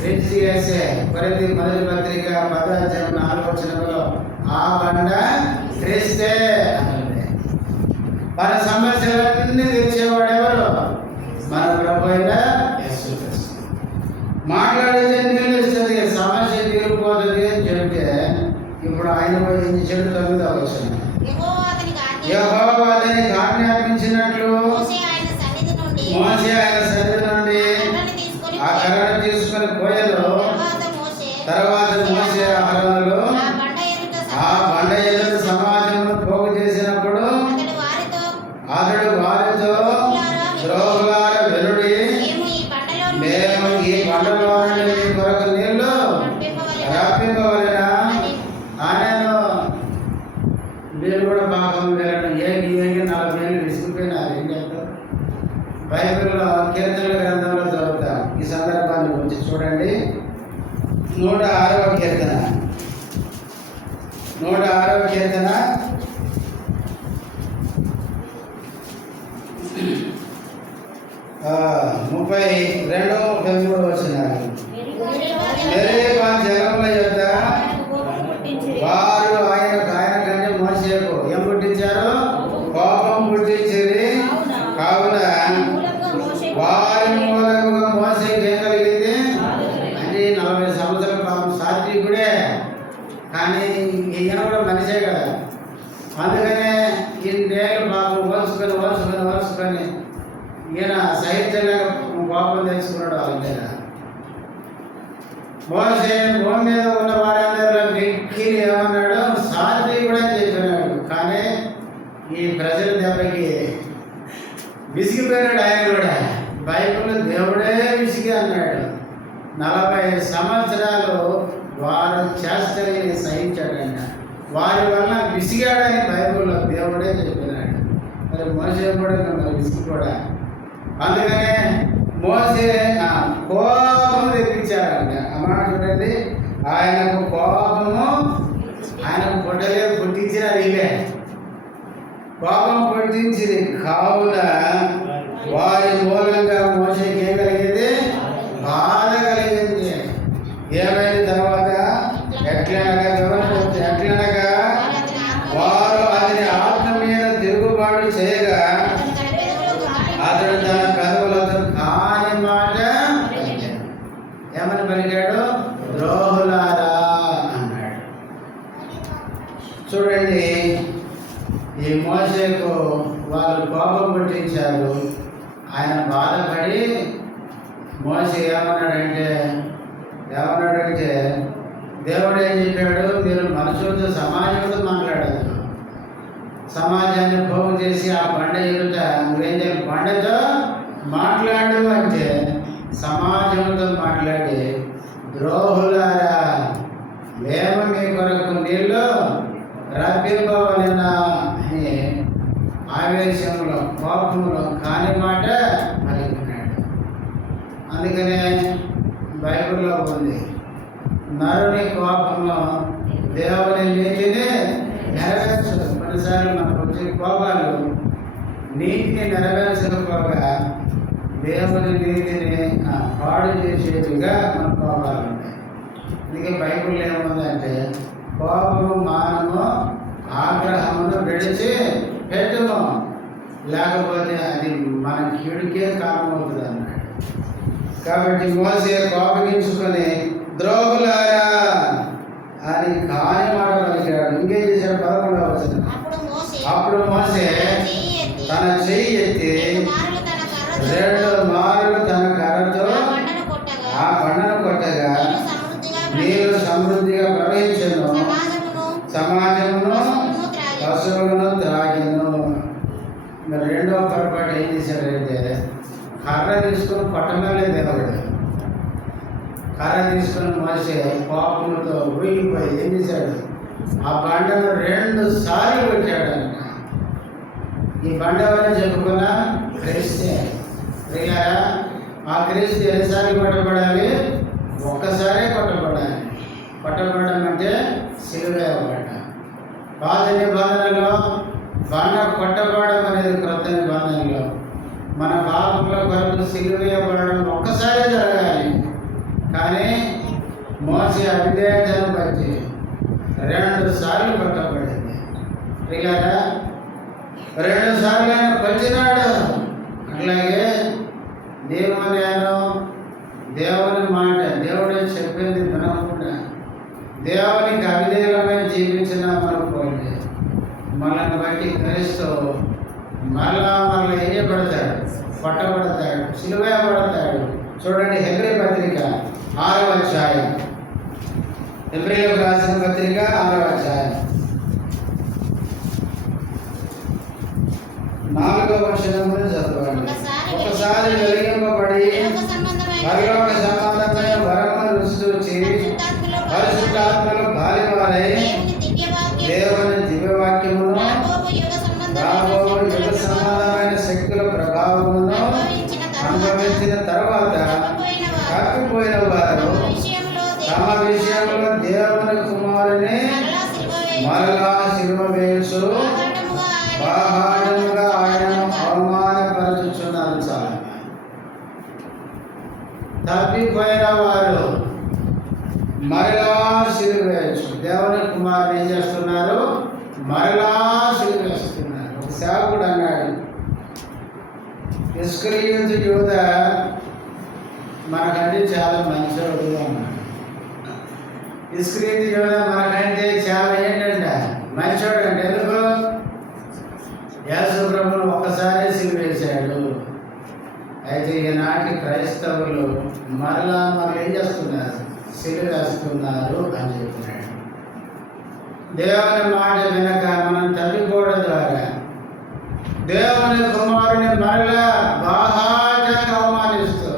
వేసే కొరింథీ మొదటి పత్రిక 10వ అధ్యాయం 4వ వచనంలో ఆ బండ క్రీస్తే అన్నది. మన సమస్యలన్నీ తీర్చేవాడు ఎవరు? మన ప్రభు అయిన యేసుక్రీస్తు. మాట్లాడితే నిలుస్తుంది, సమస్య తీరిపోతుంది అని చెబితే ఇప్పుడు ఆయన పోయి ఏం చెడు 9వ వచనం, యెహోవా అతనికి ఆజ్ఞాపించినట్లు మోషే ఆయన సన్నిధి నుండి ఆ కర్రను తీసుకొని పోయాను. తర్వాత మోషే అహరోనులు ఆ బండ ఎదుట సమాజంలో పోగు చేసినప్పుడు అతడు వారితో, ద్రోహులార వినుడి, మేము ఈ బండలో నుండి మీ కొరకు నీళ్లు రప్పింపవలెనా అనేను. మీరు కూడా పాపం వెళ్ళడం ఏగి 40 ఏళ్ళు విసిగిపోయినారు. ఏం చేస్తారు? బైబిల్లో కీర్తనల గ్రంథంలో చదువుతాం. ఈ సందర్భాన్ని గురించి చూడండి. 106వ కీర్తన 106వ కీర్తన 32-33 వచనాలు. మెరీబా జలముల యొద్ద వారు ఆయన కంటే మోషేకు ఏం పుట్టించారు? కోపం పుట్టించేది. కావున వారి మూలముగా మోషేకి ఏం కలిగింది అంటే 40 సంవత్సరాల పాపం సాత్వికుడే, కానీ ఈయన కూడా మనిషే కదా. అందుకనే ఇన్నేళ్ళు పాపం ఓర్చుకొని ఈయన సహించలేక కోపం తెచ్చుకున్నాడు వాళ్ళ మీద. మోషే భూమి మీద ఉన్న వారందరూ వ్యక్తిని ఏమన్నాడు? సాత్వికుడు అని చెప్పినాడు. కానీ ఈ ప్రజల దెబ్బకి విసిగిపోయినాడు. ఆయన కూడా బైబిల్లో దేవుడే విసిగి అన్నాడు. 40 సంవత్సరాలు వారు చేష్టని సహించాడంట. వారి వల్ల విసిగాడని బైబిల్లో దేవుడే చెప్పినాడు. మరి మోసే కూడా మరి విసిగి కూడా. అందుకనే మోసే కోపం తెప్పించాడంట. అమ్మాట చూడండి, ఆయనకు కోపము ఆయనకు పుట్టలేదు, పుట్టించినారు ఇవే. కోపం పుట్టించింది కావున వారి మూలంగా మోసేకి ఏం కలిగింది? బాధ కలిగింది. ఏమైన తర్వాత ఎట్లనగా వారు అతని ఆత్మ మీద తిరుగుబాటు చేయగా అతడు తన పెదవులతో కాని మాట ఏమని పలికాడు? ద్రోహులారా అన్నాడు. చూడండి, ఈ మోసేకు వాళ్ళు కోపం పుట్టించారు. ఆయన బాధపడి మోసే ఏమన్నాడంటే దేవుడు ఏం చెప్పాడు? మీరు మనుషులతో సమాజంతో మాట్లాడదు. సమాజాన్ని పోగు చేసి ఆ బండ ఎదుట నువ్వేం చేయాలి? బండతో మాట్లాడు అంటే సమాజంతో మాట్లాడి ద్రోహులారా మేము మీ కొరకు నీళ్ళు రప్పింపవలెనా అని ఆవేశంలో కోపంలో కాని మాట పలికినాడు. అందుకనే బైబిల్లో ఉంది, నరుని కోపంలో దేవుని నీతిని నెరవేర్చదు. కొన్నిసార్లు మనకు వచ్చే కోపాలు నీతిని నెరవేర్చకపోగా దేవుని నీతిని పాడు చేసేదిగా మన కోపాలు ఉంటాయి. అందుకే బైబిల్లో ఏముందంటే కోపము మానము ఆగ్రహమును విడిచి పెట్టుము, లేకపోతే అది మన కీడుకే కారణమవుతుంది అన్నాడు. కాబట్టి మోసే కోపగించుకొని ద్రోహులారా అని కాని మాట పలికాడు. ఇంకేం చేశాడు? 11వ వచనం. అప్పుడు మోసే తన చెయ్యి ఎత్తి 2 మార్లు తన కర్రతో ఆ బండను కొట్టగా నీరు సమృద్ధిగా ప్రవహించెను, సమాజమును పశువులను త్రాగెను. మరి 2వ పొరపాటు ఏం చేశాడంటే కర్ర తీసుకొని కొట్టమలే దేవుడు. కర్ర తీసుకొని మోసే కోపంతో ఊగిపోయి ఏం చేశాడు? ఆ బండను 2 సార్లు కొట్టాడంట. ఈ బండ ఎవరైనా చెప్పుకున్నా క్రీస్తే. ఆ క్రీస్తు ఎన్నిసార్లు కొట్టబడాలి? ఒక్కసారే కొట్టబడాలి. కొట్టబడడం అంటే సిలువేయబడ్డ. పాత నిబంధనలో బండ కొట్టబడడం అనేది క్రొత్త నిబంధనలో మన పాపముల కొరకు సిలువేయబడడం ఒక్కసారే జరగాలి. కానీ మోసే అవిధేయతను బట్టి 2 సార్లు కొట్టబడింది. ఇలాగా 2 సార్లు ఆయన కొట్టినాడు. అట్లాగే దేవుని మాట దేవుడే చెప్పింది వినకుండా దేవునికి అవిధేయులమైన జీవించినామనుకోండి, మనల్ని బట్టి క్రీస్తు మరలా ఏం చేయబడతాడు? కొట్టబడతాడు, సిలువేయబడతాడు. చూడండి, హెబ్రీ పత్రిక 6వ అధ్యాయం. హెబ్రీలకు రాసిన పత్రిక 6వ అధ్యాయం 4వ వచనం చదవండి. ఒకసారి వెలిగింపబడి పరలోక సంబంధమైన వరమును రుచి చూచి పరిశుద్ధాత్మలో బాలివారై దేవుని దివ్యవాక్యమును రాబో యుగ సంబంధమైన శక్తుల ప్రభావమును అనుభవించిన తర్వాత తప్పిపోయిన వారు తమ విషయంలో దేవుని కుమారుని మరలా సిలువ వేసు బాహాటముగా ఆయనను అవమానపరచుచున్నారు. చాలా తప్పిపోయిన వారు మరలా సిలువ వేయచ్చు. దేవుని కుమారుని ఏం చేస్తున్నారు? మరలా సిలువ వేస్తున్నారు. ఒక సేవకుడు అన్నాడు, ఇస్కరియోతు యూద మనకంటే చాలా మంచివాడు అన్నాడు. ఇస్కరియోతు యూద మనకంటే చాలా ఏంటంటే మంచివాడు అంటే ఎందుకు? యేసు ప్రభువును ఒక్కసారి సిలువేశాడు. అయితే ఈనాటి క్రైస్తవులు మరలా ఏం చేస్తున్నారు? సిలువేస్తున్నారు అని చెప్తున్నాడు. దేవుని మాట వినక మనం తప్పిపోవడం ద్వారా దేవుని కుమారుని మరలా బాహాటంగా అవమానిస్తూ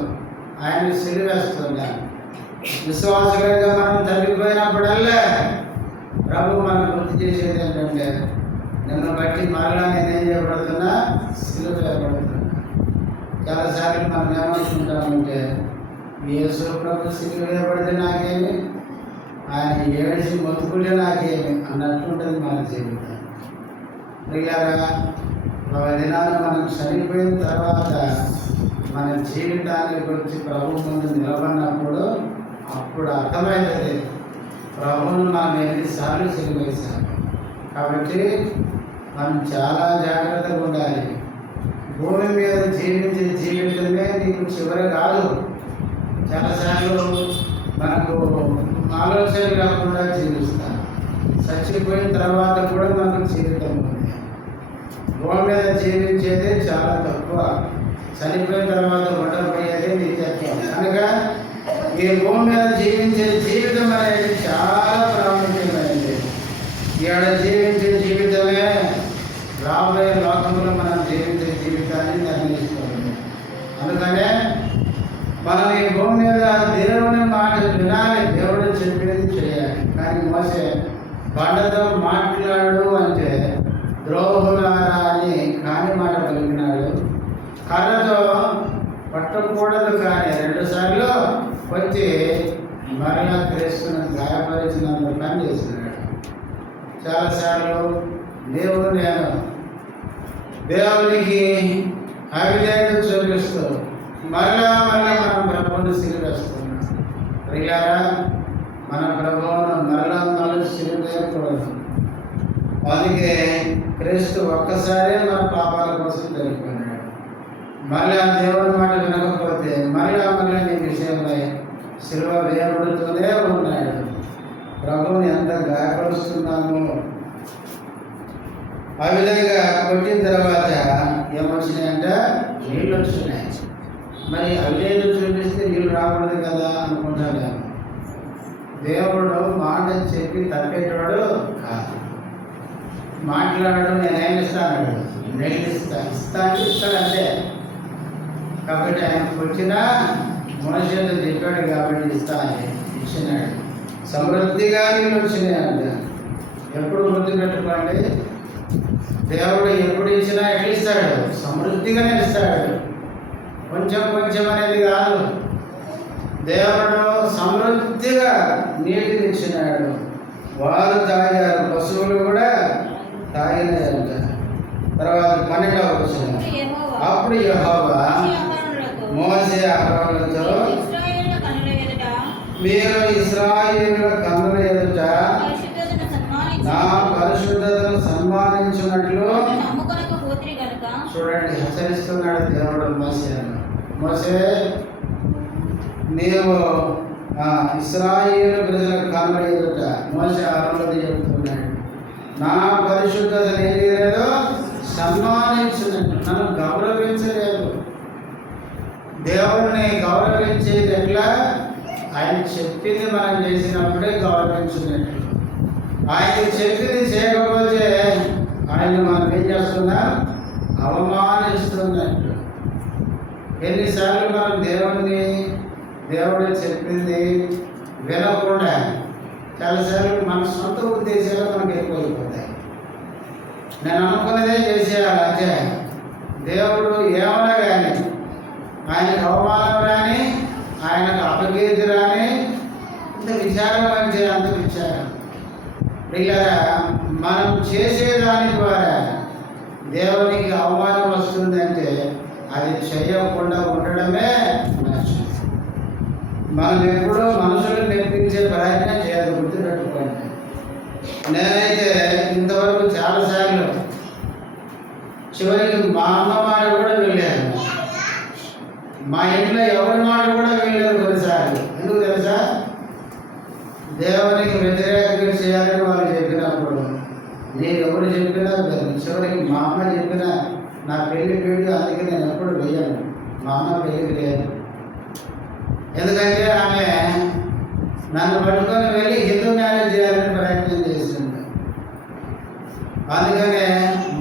ఆయన సిలివేస్తున్నారు. విశ్వాసంగా మనం తగ్గిపోయినప్పుడల్లా ప్రభు మనం గుర్తు చేసేది ఏంటంటే, నిన్ను బట్టి మరలా నేనేం చేయబడుతున్నా, సిలువ చేయబడుతున్నా. చాలాసార్లు మనం ఏమనుకుంటామంటే, యేసు ప్రభు సిలువ వేయబడితే నాకేమి, ఆయన ఏడిసి మొత్తుకుంటే నాకేమి అన్నట్టుంటుంది మన జీవితం. ప్రియులారా, ఒక దినాన్ని మనం చనిపోయిన తర్వాత మన జీవితాన్ని గురించి ప్రభు ముందు నిలబడినప్పుడు అప్పుడు అర్థమవుతుంది ప్రభువును మనం ఎన్నిసార్లు సిలువేశాము. కాబట్టి మనం చాలా జాగ్రత్తగా ఉండాలి. భూమి మీద జీవించే జీవితమే నీకు చివరి కాదు. చాలాసార్లు మనకు ఆలోచన కాకుండా జీవిస్తాం. చచ్చిపోయిన తర్వాత కూడా మనకు జీవితం ఉంది. భూమి మీద జీవించేది చాలా తక్కువ, చనిపోయిన తర్వాత ఉండబోయేది నిత్యత్వం. కనుక ఈ భూమి మీద జీవించే జీవితం అనేది చాలా ప్రాముఖ్యమైనది. ఇక్కడ జీవించే జీవితమే రాబోయే లోకంలో మనం జీవించే జీవితాన్ని నిర్ణయిస్తుంది. అందుకనే మనం ఈ భూమి మీద దేవుని మాట వినాలి, దేవుడు చెప్పేది చేయాలి. కానీ మోసే బండతో మాట్లాడు అంటే ద్రోహులారా అని కాని మాట పలికినాడు. కర్రతో పట్టకూడదు కానీ 2 సార్లు వచ్చి మరలా క్రీస్తును గాయపరిచినందుకు పని చేసినాడు. చాలాసార్లు నేను దేవునికి అవిధేయత చూపిస్తూ మరలా మనం ప్రభువుని సిలువేస్తున్నాం. ప్రియులారా, మన ప్రభువును మరలా సిలువేయకూడదు. అందుకే క్రీస్తు ఒక్కసారే మన పాపాల కోసం జరిగిపోయినాడు. మళ్ళీ ఆ దేవుని మాట వినకపోతే మళ్ళీ నీ విషయంలో సిలువ వేయబడుతూనే ఉన్నాడు. ప్రభువుని ఎంత గాయపరుస్తున్నాము. ఆ విధంగా కొట్టిన తర్వాత ఏమొచ్చినాయంటే నీళ్ళు వచ్చినాయి. మరి అవిధేయత చూపిస్తే నీళ్ళు రాకూడదు కదా అనుకుంటాను. దేవుడు మాట చెప్పి తప్పేటవాడు కాదు. మాట్లాడడం నేనేం ఇస్తాను, నీళ్ళు ఇస్తానంటే. కాబట్టి ఆయన వచ్చిన మనుషులతో చెప్పాడు కాబట్టి ఇస్తాను, ఇచ్చినాడు. సమృద్ధిగా నీళ్ళు వచ్చినాయంట. ఎప్పుడు గుర్తుపెట్టుకోండి, దేవుడు ఎప్పుడు ఇచ్చినా ఎట్లా ఇస్తాడు, సమృద్ధిగానే ఇస్తాడు. కొంచెం కొంచెం అనేది కాదు. దేవుడు సమృద్ధిగా నీటిని ఇచ్చినాడు. వారు తాగారు, పశువులు కూడా తాగినాయంట. తర్వాత 12వ వచనం, అప్పుడు యెహోవా మోసే అహరోనులతో, మీరు ఇశ్రాయేలుల కన్నుల ఎదుట నా పరిశుద్ధతను సన్మానించినట్లు. చూడండి, హెచ్చరిస్తున్నాడు దేవుడు మోసే నీవు ఇశ్రాయేలు ప్రజల కన్నుల ఎదుట మోసే అహరోనులతో చెబుతున్నాడు, నా పరిశుద్ధతను ఏం చేయలేదు, సన్మానించినట్టు. నన్ను గౌరవించలేదు. దేవుడిని గౌరవించేది ఎట్లా, ఆయన చెప్పింది మనం చేసినప్పుడే గౌరవించినట్లు. ఆయన చెప్పింది చేయకపోతే ఆయన మనం ఏం చేస్తున్నాం, అవమానిస్తున్నట్లు. ఎన్నిసార్లు మనం దేవుడు చెప్పింది వినకుండా చాలాసార్లు మన సొంత ఉద్దేశాలు మనకు ఎక్కువైపోతాయి. నేను అనుకున్నదే చేసేయాలి అంటే దేవుడు ఏమన్నా కానీ ఆయనకు అవమానం రాని, ఆయనకు అపకీర్తి రాని, ఇంత విచారం అంటే అంత విచారం. ఇలా మనం చేసేదాని ద్వారా దేవునికి అవమానం వస్తుందంటే అది చేయకుండా ఉండడమే నష్టం. మనం ఎప్పుడూ మనుషులు మెప్పించే ప్రయత్నం చేయదు, గుర్తుపెట్టుకోండి. నేనైతే ఇంతవరకు చాలాసార్లు చివరికి మా అమ్మ మాట కూడా వెళ్ళాను, మా ఇంట్లో ఎవరి మాట కూడా వెళ్ళలేదు కొన్నిసార్లు. ఎందుకు తెలుసా, దేవునికి వ్యతిరేకంగా చేయాలని వాళ్ళు చెప్పినప్పుడు నేను ఎవరు చెప్పినా చివరికి మా అమ్మ చెప్పినా నా పెళ్లి అందుకే నేను ఎప్పుడు వెయ్యను. మా అమ్మ పెళ్ళికి లేదు. ఎందుకంటే ఆమె నన్ను పట్టుకొని వెళ్ళి హిందూ మ్యారేజ్ చేయాలని ప్రయత్నం చేసింది. అందుకనే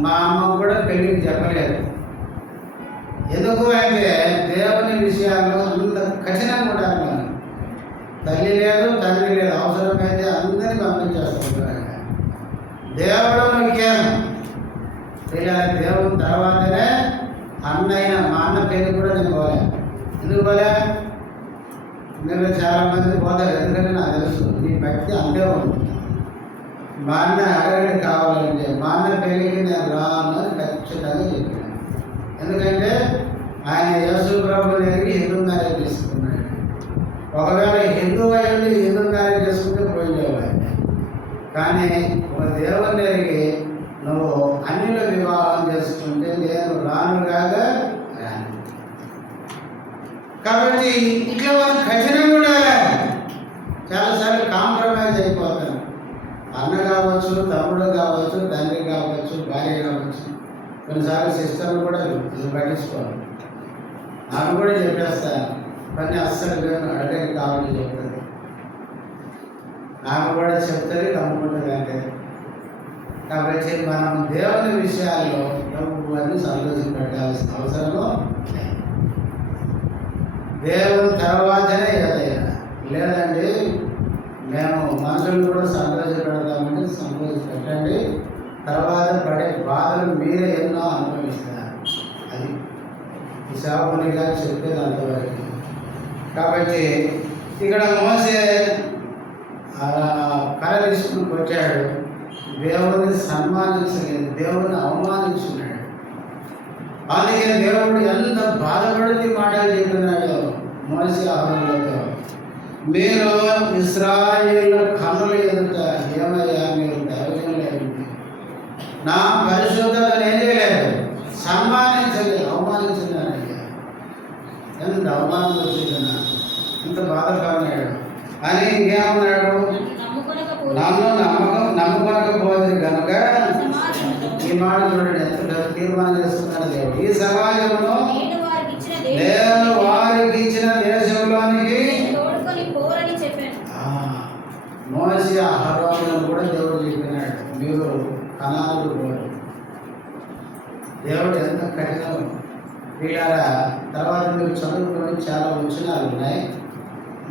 మా అమ్మ కూడా పెళ్ళికి చెప్పలేదు. ఎందుకు అంటే దేవుని విషయాల్లో అంత కఠినంగా ఉండాలి. మనం తల్లి లేదు, తండ్రి లేదు, అవసరమైతే అందరినీ పంపించేస్తుంటారు. దేవుడు ముఖ్యం. ఇలా దేవుని తర్వాతనే అన్నయ్య మా అన్న పెళ్ళి కూడా నేను పోలే. ఎందుకు పోలే? మీరు చాలామంది పోతారు. ఎందుకంటే నాకు తెలుసు నీ భక్తి అంతే ఉంది. మా అన్న అడగడి కావాలంటే మా అన్న పెళ్ళికి నేను రాను అని ఖచ్చితంగా చెప్పాను. ఎందుకంటే ఆయన యేసు ప్రభువుని ఎరిగి హిందూ మ్యారేజ్ చేసుకున్నాడు. ఒకవేళ హిందూ అయ్యి హిందూ మ్యారేజ్ చేసుకుంటే పోయేవాడు. కానీ ఒక దేవుని ఎరిగి నువ్వు అన్యుల వివాహం చేసుకుంటే నేను రాను కాగా రాను. కాబట్టి ఇట్లా మనం కఠినంగా ఉండాలి. చాలాసార్లు కాంప్రమైజ్ అయిపోతాను. అన్న కావచ్చు, తమ్ముడు కావచ్చు, తండ్రి కావచ్చు, భార్య కావచ్చు. కొన్నిసార్లు సిస్టర్లు కూడా పట్టించుకోవాలి. ఆమె కూడా చెప్పేస్తాను పని అస్సలు లేదు, అడగకి కావాలని చెప్తుంది. ఆమె కూడా చెప్తుంది, నమ్ముకుంటుంది. అంటే కాబట్టి మనం దేవుని విషయాల్లో ప్రభుత్వాన్ని సంతోషపెట్టాల్సిన అవసరము దేవుని తర్వాతనే ఏదైనా. లేదండి మేము మనుషులు కూడా సంతోషపెడతామంటే సంతోషపెట్టండి, తర్వాత పడే బాధలు మీరే ఎన్నో అనుభవిస్తారు. అది ఈ శాపముని గారు చెప్పేది అంతవరకు. కాబట్టి ఇక్కడ మోసే కళ తీసుకుని వచ్చాడు. దేవుడిని సన్మానించలేదు, దేవుడిని అవమానించున్నాడు. అందుకే దేవుడు ఎంత బాధపడి మాటలు చెప్పినాడు మోసే ఆహ్వానంలో. మీరు ఇశ్రాయేలు కన్నుల ఎదుట ఏమయ్యా మీరు దైవజనులు నా పరిశుద్ధతను ఏం చేయలేదు, సన్మానించలేదు, అవమానించినాడయ్యా. ఎంత అవమానం వచ్చిందన్నా, ఎంత బాధపడినాడు అని ఇంకేమన్నాడు, నన్ను నమ్ముకొనకపోతే కనుక ఈ మాట చూడండి ఎంత తీర్మానం చేసుకున్నాడు దేవుడు. ఈ సమాజంలో నేను వారికి ఇచ్చిన దేశంలోనికి మోసే అహరోనులను కూడా దేవుడు చెప్పినాడు, మీరు కనాలు పోరు. దేవుడు ఎంత కఠినం వీళ్ళారా. తర్వాత మీరు చదువుకొని చాలా వచనాలు ఉన్నాయి.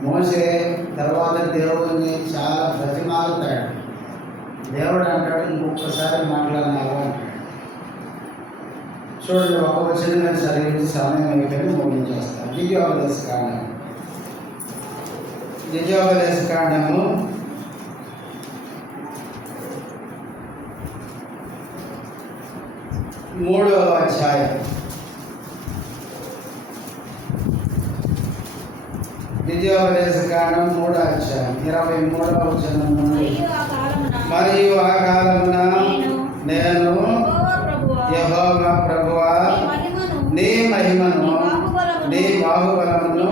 మోసే తర్వాత దేవుడిని చాలా బ్రతిమాలుతాడు. దేవుడు అంటాడు ఇంకొకసారి మాట్లాడినావు అంటాడు. చూడండి, ఒక వచనం నేను చదివించి సమయం అయిపోయి ముగించేస్తాను. ద్వితీయోపదేశ కాండము 3వ అధ్యాయం. ద్వితీయోపదేశ కాండం 3వ అధ్యాయం 23వ వచనం నుండి. మరియు ఆ కాలమున నేను యెహోవా ప్రభువా నీ మహిమను నీ బాహుబలమును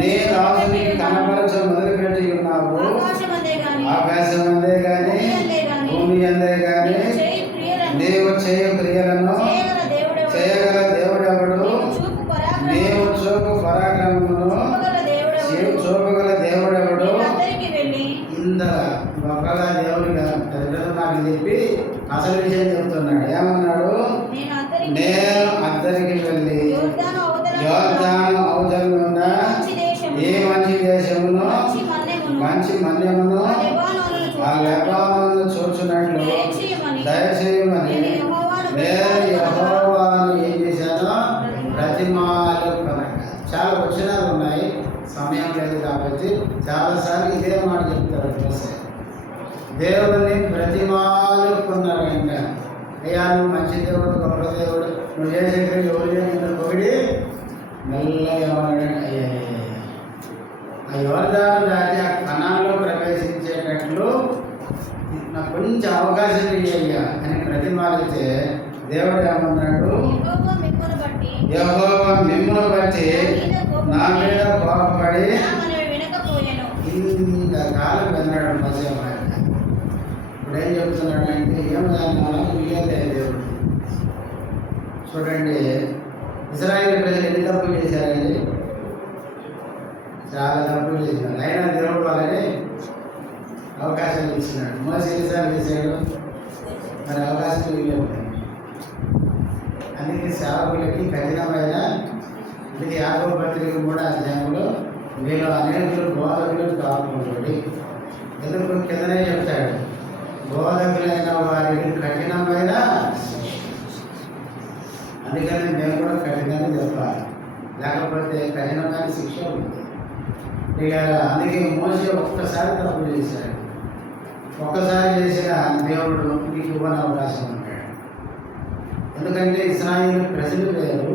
నీ రాజునికి కనపరచ మొదలుపెట్టి ఉన్నావు. ఆకాశమందే గాని భూమి అందే గాని నీవు చేయ క్రియలను చేయగల దేవుడెవడు? నీవు చూపు పరాక్రమమును చూపగల దేవుడెవడు? ఇంత గొప్పగా దేవుడు నాకు చెప్పి అసలు విషయం చెప్తున్నాడు. ఏమన్నాడు? నేను అద్దరికి వెళ్ళి యోర్దాను అవతల ఉన్న ఏ మంచి దేశమును మంచి మన్యమును ఆ లెబానోను చూచున్నట్లు దయచేయమని నేను యెహోవాను ఏం చేశానో ప్రతిమాలు పరంగా. చాలా వచనాలు ఉన్నాయి, సమయం లేదు కాబట్టి చాలాసార్లు ఇదే మాట చెప్తారు. చూసే దేవుడిని ప్రతిమాలు కొన్నారంట. అయ్యా నువ్వు మంచి దేవుడు, గొప్ప దేవుడు, నువ్వు చేసే ఎవరు చేసిన పొగిడి మెల్లగా ఏమన్నాడు, అయ్యా ఆ యోర్దాను దాటి ఆ కణాల్లో ప్రవేశించేటట్లు నాకు కొంచెం అవకాశం ఇయ్యయ్యా అని ప్రతిమాలితే దేవుడు ఏమన్నాడు? యెహోవా మిమ్మును బట్టి నా మీద కోపపడి ఇంతకాలం విన్నాడు మోసే. ఇప్పుడు ఏం చెప్తున్నాడు అంటే ఏం ఇయ్యలే దేవుడు. చూడండి, ఇశ్రాయేలు ప్రజలు ఎన్ని తప్పులు చేశారండి? చాలా తప్పులు చేసినాడు. అయినా దేవుడు వాళ్ళని అవకాశం ఇచ్చినాడు. మోసే ఎన్నిసార్లు చేశాడు? మరి అవకాశం ఇవ్వలేదు. అందుకే సేవకులకి కఠినమైన, అందుకే యాకోబు పత్రిక 3వ అధ్యాయంలో మీలో అనేకులు బోధకులు కాకుండా, ఎందుకు కిందనే చెప్తాడు, బోధకులైన వారికి కఠినమైన శిక్ష. అందుకని మేము కూడా కఠినంగా చెప్పాలి, లేకపోతే కఠినమైన శిక్ష ఉంది. ఇక అందుకే మోసే ఒక్కసారి తప్పు చేశాడు. ఒక్కసారి చేసిన దేవుడు నీకు ఇవ్వని అవకాశం ఉంటాడు. ఎందుకంటే ఇశ్రాయేలు ప్రజలు వేరు,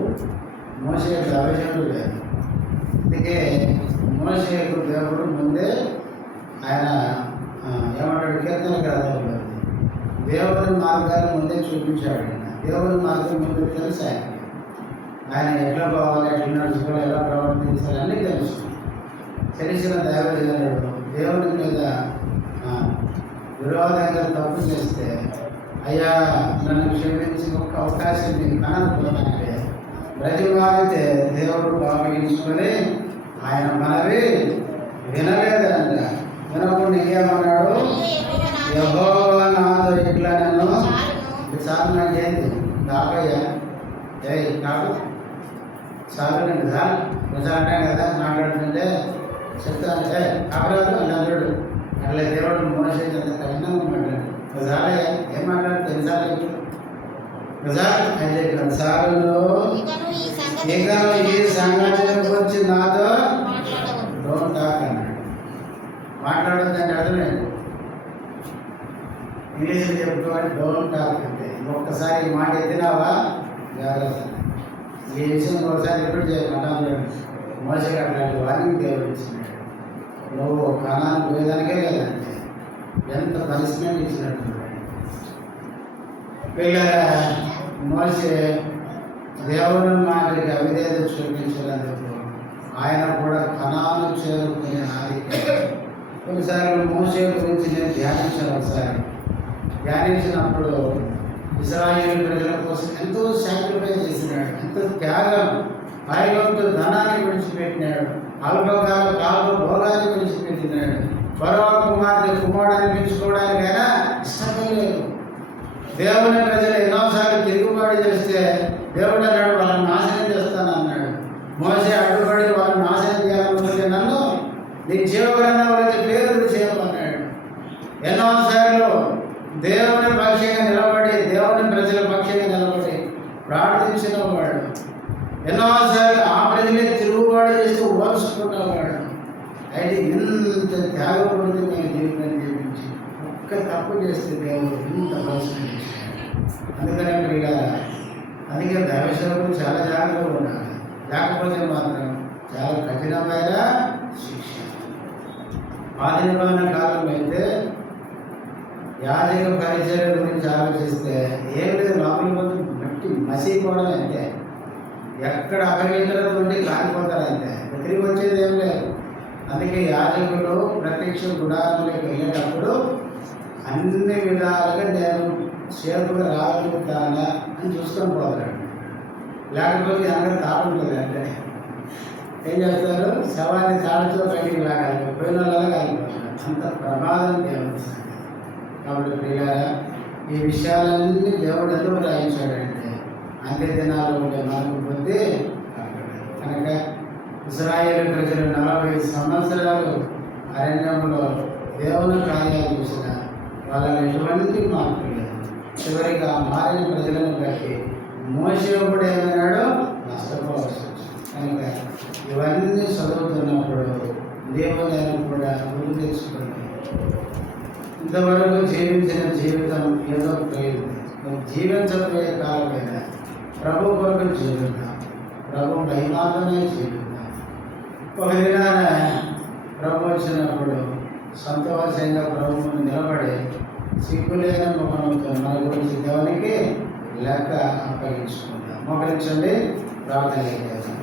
మోసే దైవజనుడు వేరు. అందుకే మోసేకు దేవుడు ముందే ఆయన ఏమంటాడు, కీర్తన గ్రంథంలో దేవుని మార్గాన్ని ముందే చూపించాడు. దేవుని మార్గం ముందు తెలుసు ఆయన ఎట్లా పోవాలి, ఎట్లా నడుచుకోవాలి, ఎలా ప్రవర్తించాలి అన్నీ తెలుసు. తెలిసిన దైవజనుడు దేవుని మీద విరోధంగా తప్పు చేస్తే, అయ్యా నన్ను క్షమించి ఒక్క అవకాశం నీకు కానకపోతే బ్రతిమాలితే దేవుడు భావించుకొని ఆయన మనవి వినలేదంట. వినకుండా ఏమన్నాడు, యెహోవా నాతో ఇట్లా నన్ను చాలు, నాకేంది కాకయ్యా, కాదు చాలు, నేను చాలు అంటాను కదా, మాట్లాడుతుంటే చెప్తాను కాకరాదు అన్నాడు. అట్లా దేవుడు మోసే కఠినంగా మాట్లాడు, ప్రజాలయ్యా ఏం మాట్లాడు తెలుసాలు అయితే ప్రసారంలో ఇక ఈ సంఘటన గురించి నాతో డోంట్ టాక్ అన్నాడు. మాట్లాడొద్దని అర్థమైంది. ఇంగ్లీష్లో చెప్పుకోవాలి, డోంట్ టాక్ అంటే ఒక్కసారి ఈ మాట ఎత్తినావా జాగ్రత్త. ఈ విషయం ఒకసారి రిపీట్ చేయమంటాను. మోసగా అట్లాంటి వార్నింగ్ దేవుడు ఇచ్చినాడు. నువ్వు కానానికి పోయేదానికే లేదంటే ఎంత పనిష్మెంట్ ఇచ్చినట్టు. పిల్లల మోసే దేవుని మాటకి అవిధేయత చూపించినందుకు ఆయన కూడా కనాను చేరుకునే ఆధిక్యం. కొన్నిసార్లు మోసే గురించి నేను ధ్యానించాను. ఒకసారి ధ్యానించినప్పుడు ఇశ్రాయేలు ప్రజల కోసం ఎంతో సాక్రిఫైస్ చేసినాడు, ఎంతో త్యాగం. ఆయనతో ధనాన్ని విడిచిపెట్టినాడు, అల్పకాల కాల భోగాన్ని విడిచిపెట్టినాడు. ఫరో కుమారుడాన్ని పెంచుకోవడానికైనా ఇష్టపడలేదు. దేవుని ప్రజలు ఎన్నోసార్లు తిరుగుబాటు చేస్తే దేవుడు అన్నాడు, వాళ్ళని నాశనం చేస్తాను అన్నాడు. మోసే అడ్డుపడి వాళ్ళని నాశనం చేయాలనుకుంటే నన్ను నీ జీవగ్రంథంలో పేరు చేయమన్నాడు. ఎన్నోసార్లు దేవుని పక్షంగా నిలబడి, దేవుని ప్రజల పక్షంగా నిలబడి ప్రార్థించిన వాడు. ఎన్నోసార్లు ఆ ప్రజలే తిరుగుబాటు చేస్తూ ఓర్చుకున్నవాడు. అయితే ఇంత త్యాగపూరితమైన జీవితాన్ని జీవించి ఒక్క తప్పు చేస్తే దేవుడు ఇంత పరిశ్రమ చేశాడు. అందుకనే ప్రియులారా, అందుకే దైవసేవకులు చాలా జాగ్రత్తగా ఉండాలి, లేకపోతే మాత్రం చాలా కఠినమైన శిక్ష. పాత నిబంధన కాలంలో అయితే యాజక పరిచర్య గురించి ఆలోచిస్తే ఏం లేదు, లోపలి కొంచెం మట్టి మసిపోవడం అంతే. ఎక్కడ అపవిత్రత ఉండి కాలిపోతారు అంతే, తిరిగి వచ్చేది ఏం లేదు. అందుకే యాజకులు ప్రత్యక్ష గుడారంలోకి వెళ్ళేటప్పుడు అన్ని విధాలుగా నేను చేతులు రాగలుగుతానా అని చూసుకొని పోతాడు. లేకపోతే అందరూ కాకుండా అంటే ఏం చేస్తారు, శవాన్ని తాడుతో బయటికి లాగాలి, పోయిన వాళ్ళగా కాలిపోతారు. అంత ప్రమాదం దేవుడు. కాబట్టి ప్రియులారా, ఈ విషయాలన్నీ దేవుడు ఎందుకు రాయించాడంటే అంత్య దినాల్లో ఉండే మార్పు పొంది కనుక ఇశ్రాయేలు ప్రజలు 40 సంవత్సరాలు అరణ్యంలో దేవుని కార్యాలు చూసిన వాళ్ళని ఎటువంటి మార్పు లేదు. చివరికి ఆ మారిన ప్రజలను బట్టి మోసే కూడా ఏమన్నాడో నష్టపోవాల్సి వచ్చింది. కనుక ఇవన్నీ చదువుతున్నప్పుడు దేవుని కూడా గుర్తు తెచ్చుకుంది. ఇంతవరకు జీవించిన జీవితం ఏదో పోయింది, జీవించబోయే కాలమైన ప్రభు కొరకు జీవిద్దాం, ప్రభు మహిమాతమే జీవిద్దాం. ఒక దినాన ప్రభు వచ్చినప్పుడు సంతోషంగా ప్రభువుని నిలబడి సిగ్గులేని ముఖంతో మన గురించి దేవునికి లెక్క అప్పగించుకుందాం. మోకరించండి, ప్రార్థన చేద్దాం.